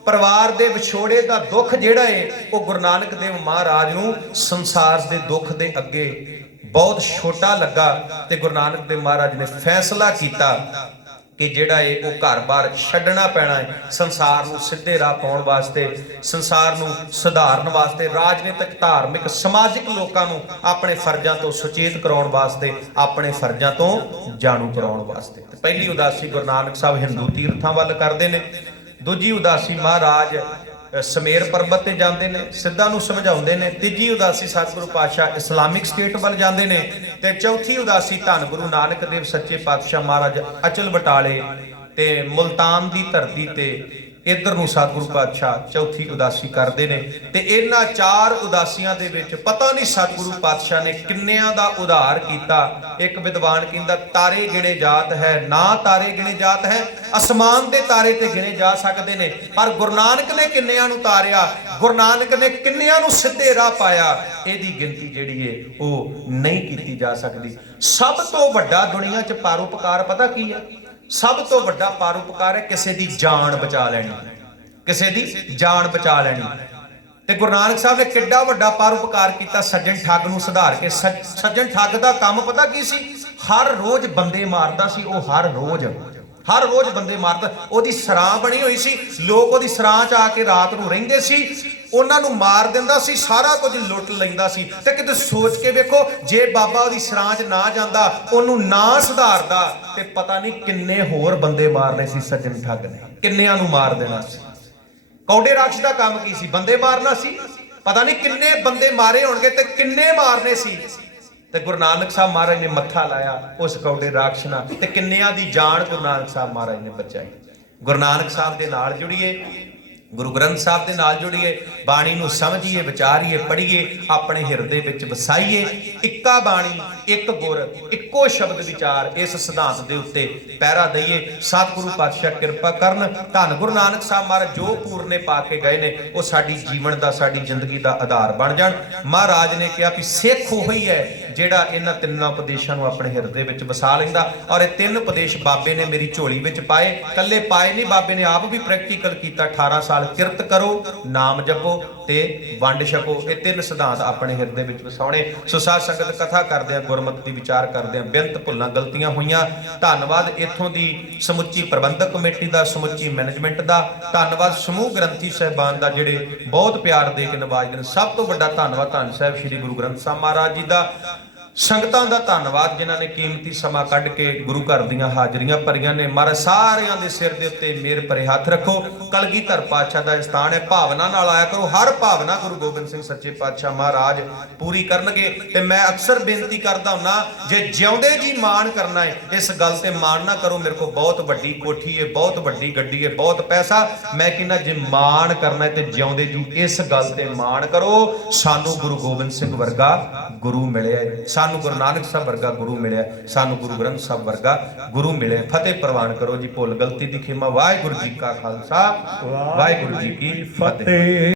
परिवार दे विछोड़े दा दुख जिहड़ा है वो गुरु नानक देव महाराज नूं संसार दे दुख दे अगे बहुत छोटा लगा ते गुरु नानक देव महाराज ने फैसला कीता कि जिहड़ा है वो घर-बार छड्डना पैना है, संसार नूं सिद्धे राह पाउण वास्ते, संसार नूं सुधारन वास्ते, राजनीतिक धार्मिक समाजिक लोकां नूं अपने फर्जां तो सुचेत कराउण वास्ते, अपने फर्जां तो जाणू कराउण वास्ते। पहली उदासी गुरु नानक साहब हिंदू तीर्थां वल करदे ने, दूजी उदासी महाराज ਸਮੇਰ ਪਰਬਤ ਤੇ ਜਾਂਦੇ ਨੇ, ਸਿੱਧਾਂ ਨੂੰ ਸਮਝਾਉਂਦੇ ਨੇ, ਤੀਜੀ ਉਦਾਸੀ ਸਤਿਗੁਰੂ ਪਾਤਸ਼ਾਹ ਇਸਲਾਮਿਕ ਸਟੇਟ ਵੱਲ ਜਾਂਦੇ ਨੇ, ਤੇ ਚੌਥੀ ਉਦਾਸੀ ਧੰਨ ਗੁਰੂ ਨਾਨਕ ਦੇਵ ਸੱਚੇ ਪਾਤਸ਼ਾਹ ਮਹਾਰਾਜ ਅਚਲ ਬਟਾਲੇ ਤੇ ਮੁਲਤਾਨ ਦੀ ਧਰਤੀ ਤੇ इधर नूं सतगुरु पातशाह चौथी उदासी करते हैं। तो इन्हां 4 उदासियां दे विच पता नहीं सतगुरु पातशाह ने किन्नियां दा उधार कीता। एक विद्वान कहंदा तारे गिणे जात है, ना तारे गिणे जात है, आसमान दे तारे ते गिणे जा सकदे ने, पर गुरु नानक ने किन्नियां नूं तारिया, गुरु नानक ने किन्नियां नूं सिद्धे राह पाया, इहदी गिनती जिहड़ी है वो नहीं कीती जा सकदी। सब तो वड्डा दुनिया च परोपकार पता की है? सब तो वड्डा परोपकार है किसी दी जान बचा लैनी, किसी दी जान बचा लैनी। ते गुरु नानक साहब ने किड्डा वड्डा परोपकार किया, सज्जन ठग नूं सुधार के। सज्जन ठग दा काम पता की सी? हर रोज बंदे मारदा सी, वो हर रोज बंदे मारदा। ओदी सरां बनी हुई सी, लोग ओदी सरां च आके रात नूं रहिंदे सी, ਉਹਨਾਂ ਨੂੰ ਮਾਰ ਦਿੰਦਾ ਸੀ, ਸਾਰਾ ਕੁਝ ਲੁੱਟ ਲੈਂਦਾ ਸੀ। ਤੇ ਕਿਤੇ ਸੋਚ ਕੇ ਵੇਖੋ, ਜੇ ਬਾਬਾ ਉਹਦੀ ਸਰਾਂ 'ਚ ਨਾ ਜਾਂਦਾ, ਉਹਨੂੰ ਨਾ ਸੁਧਾਰਦਾ, ਤੇ ਪਤਾ ਨਹੀਂ ਕਿੰਨੇ ਹੋਰ ਬੰਦੇ ਮਾਰਨੇ ਸੀ ਸੱਜਣ ਠੱਗ ਨੇ, ਕਿੰਨਿਆਂ ਨੂੰ ਮਾਰ ਦੇਣਾ ਸੀ। ਕੌਡੇ ਰਾਖਸ਼ ਦਾ ਕੰਮ ਕੀ ਸੀ? ਬੰਦੇ ਮਾਰਨਾ ਸੀ। ਪਤਾ ਨਹੀਂ ਕਿੰਨੇ ਬੰਦੇ ਮਾਰੇ ਹੋਣਗੇ ਤੇ ਕਿੰਨੇ ਮਾਰਨੇ ਸੀ। ਤੇ ਗੁਰੂ ਨਾਨਕ ਸਾਹਿਬ ਮਹਾਰਾਜ ਨੇ ਮੱਥਾ ਲਾਇਆ ਉਸ ਕੌਡੇ ਰਾਖਸ਼ ਨਾਲ, ਤੇ ਕਿੰਨਿਆਂ ਦੀ ਜਾਨ ਗੁਰੂ ਨਾਨਕ ਸਾਹਿਬ ਮਹਾਰਾਜ ਨੇ ਬਚਾਈ। ਗੁਰੂ ਨਾਨਕ ਸਾਹਿਬ ਦੇ ਨਾਲ ਜੁੜੀਏ, गुरु ग्रंथ साहब के नाल जुड़िए, बाणी नूं समझिए, विचारिए, पढ़िए, अपने हिरदे विच वसाइए। इक्का बाणी, एक गुर, इक्को शब्द विचार, इस सिद्धांत के उत्ते पहरा दईए। सतगुरु पातशाह किरपा करन, धन गुरु नानक साहब महाराज जो पूरने पा के गए ने वो साडी जीवन का, साडी जिंदगी का आधार बन जाण। महाराज ने कहा भी सिख उही है जिहड़ा इन्हां तिन्नां उपदेशां नूं अपने हिरदे विच वसा लैंदा। और ये 3 उपदेश बाबे ने मेरी झोली विच पाए, कल्ले पाए नहीं, बाबे ने आप भी प्रैक्टिकल कीता। 18 साल किरत करो, नाम जपो ते वंड छको, ये 3 सिद्धांत अपने हिरदे विच वसाउणे। सो साध संगत कथा करदे आ, गुरमत दी विचार करदे आ, बेअंत भुल्लां गलतियां होईयां। धन्नवाद इत्थों दी समुची प्रबंधक कमेटी दा, समुची मैनेजमेंट दा, धन्नवाद समूह ग्रंथी साहिबान दा जिहड़े बहुत प्यार दे के नवाजदे ने। सब तो वड्डा धन्नवाद धੰਨ ਸਾਹਿਬ श्री गुरु ग्रंथ साहब महाराज जी दा। ਸੰਗਤਾਂ ਦਾ ਧੰਨਵਾਦ ਜਿਨ੍ਹਾਂ ਨੇ ਕੀਮਤੀ ਸਮਾਂ ਕੱਢ ਕੇ ਗੁਰੂ ਘਰ ਦੀਆਂ ਹਾਜ਼ਰੀਆਂ ਭਰੀਆਂ ਨੇ। ਮਹਾਰਾਜ ਸਾਰਿਆਂ ਦੇ ਸਿਰ ਦੇ ਉੱਤੇ ਮਿਹਰ ਭਰੇ ਹੱਥ ਰੱਖੋ। ਕਲਗੀਧਰ ਪਾਤਸ਼ਾਹ ਦਾ ਸਥਾਨ ਹੈ, ਭਾਵਨਾ ਨਾਲ ਆਇਆ ਕਰੋ। ਹਰ ਭਾਵਨਾ ਗੁਰੂ ਗੋਬਿੰਦ ਸਿੰਘ ਸੱਚੇ ਪਾਤਸ਼ਾਹ ਮਹਾਰਾਜ ਪੂਰੀ ਕਰਨਗੇ। ਤੇ ਮੈਂ ਅਕਸਰ ਬੇਨਤੀ ਕਰਦਾ ਹੁੰਨਾ, ਜੇ ਜਿਉਂਦੇ ਜੀ ਮਾਣ ਕਰਨਾ ਹੈ, ਇਸ ਗੱਲ ਤੇ ਮਾਣ ਨਾ ਕਰੋ ਮੇਰੇ ਕੋਲ ਬਹੁਤ ਵੱਡੀ ਕੋਠੀ ਹੈ, ਬਹੁਤ ਵੱਡੀ ਗੱਡੀ ਹੈ, ਬਹੁਤ ਪੈਸਾ। ਮੈਂ ਕਹਿੰਦਾ ਜੇ ਮਾਣ ਕਰਨਾ ਹੈ ਤੇ ਜਿਉਂਦੇ ਜੀ ਇਸ ਗੱਲ ਤੇ ਮਾਣ ਕਰੋ, ਸਾਨੂੰ ਗੁਰੂ ਗੋਬਿੰਦ ਸਿੰਘ ਵਰਗਾ ਗੁਰੂ ਮਿਲਿਆ ਹੈ, ਸਾਨੂੰ ਗੁਰੂ ਨਾਨਕ ਸਾਹਿਬ ਵਰਗਾ ਗੁਰੂ ਮਿਲਿਆ, ਸਾਨੂੰ ਗੁਰੂ ਗ੍ਰੰਥ ਸਾਹਿਬ ਵਰਗਾ ਗੁਰੂ ਮਿਲਿਆ। ਫਤਿਹ ਪ੍ਰਵਾਨ ਕਰੋ ਜੀ। ਭੁੱਲ ਗਲਤੀ ਦੀ ਖਿਮਾ। ਵਾਹਿਗੁਰੂ ਜੀ ਕਾ ਖਾਲਸਾ, ਵਾਹਿਗੁਰੂ ਜੀ ਕੀ ਫਤਿਹ।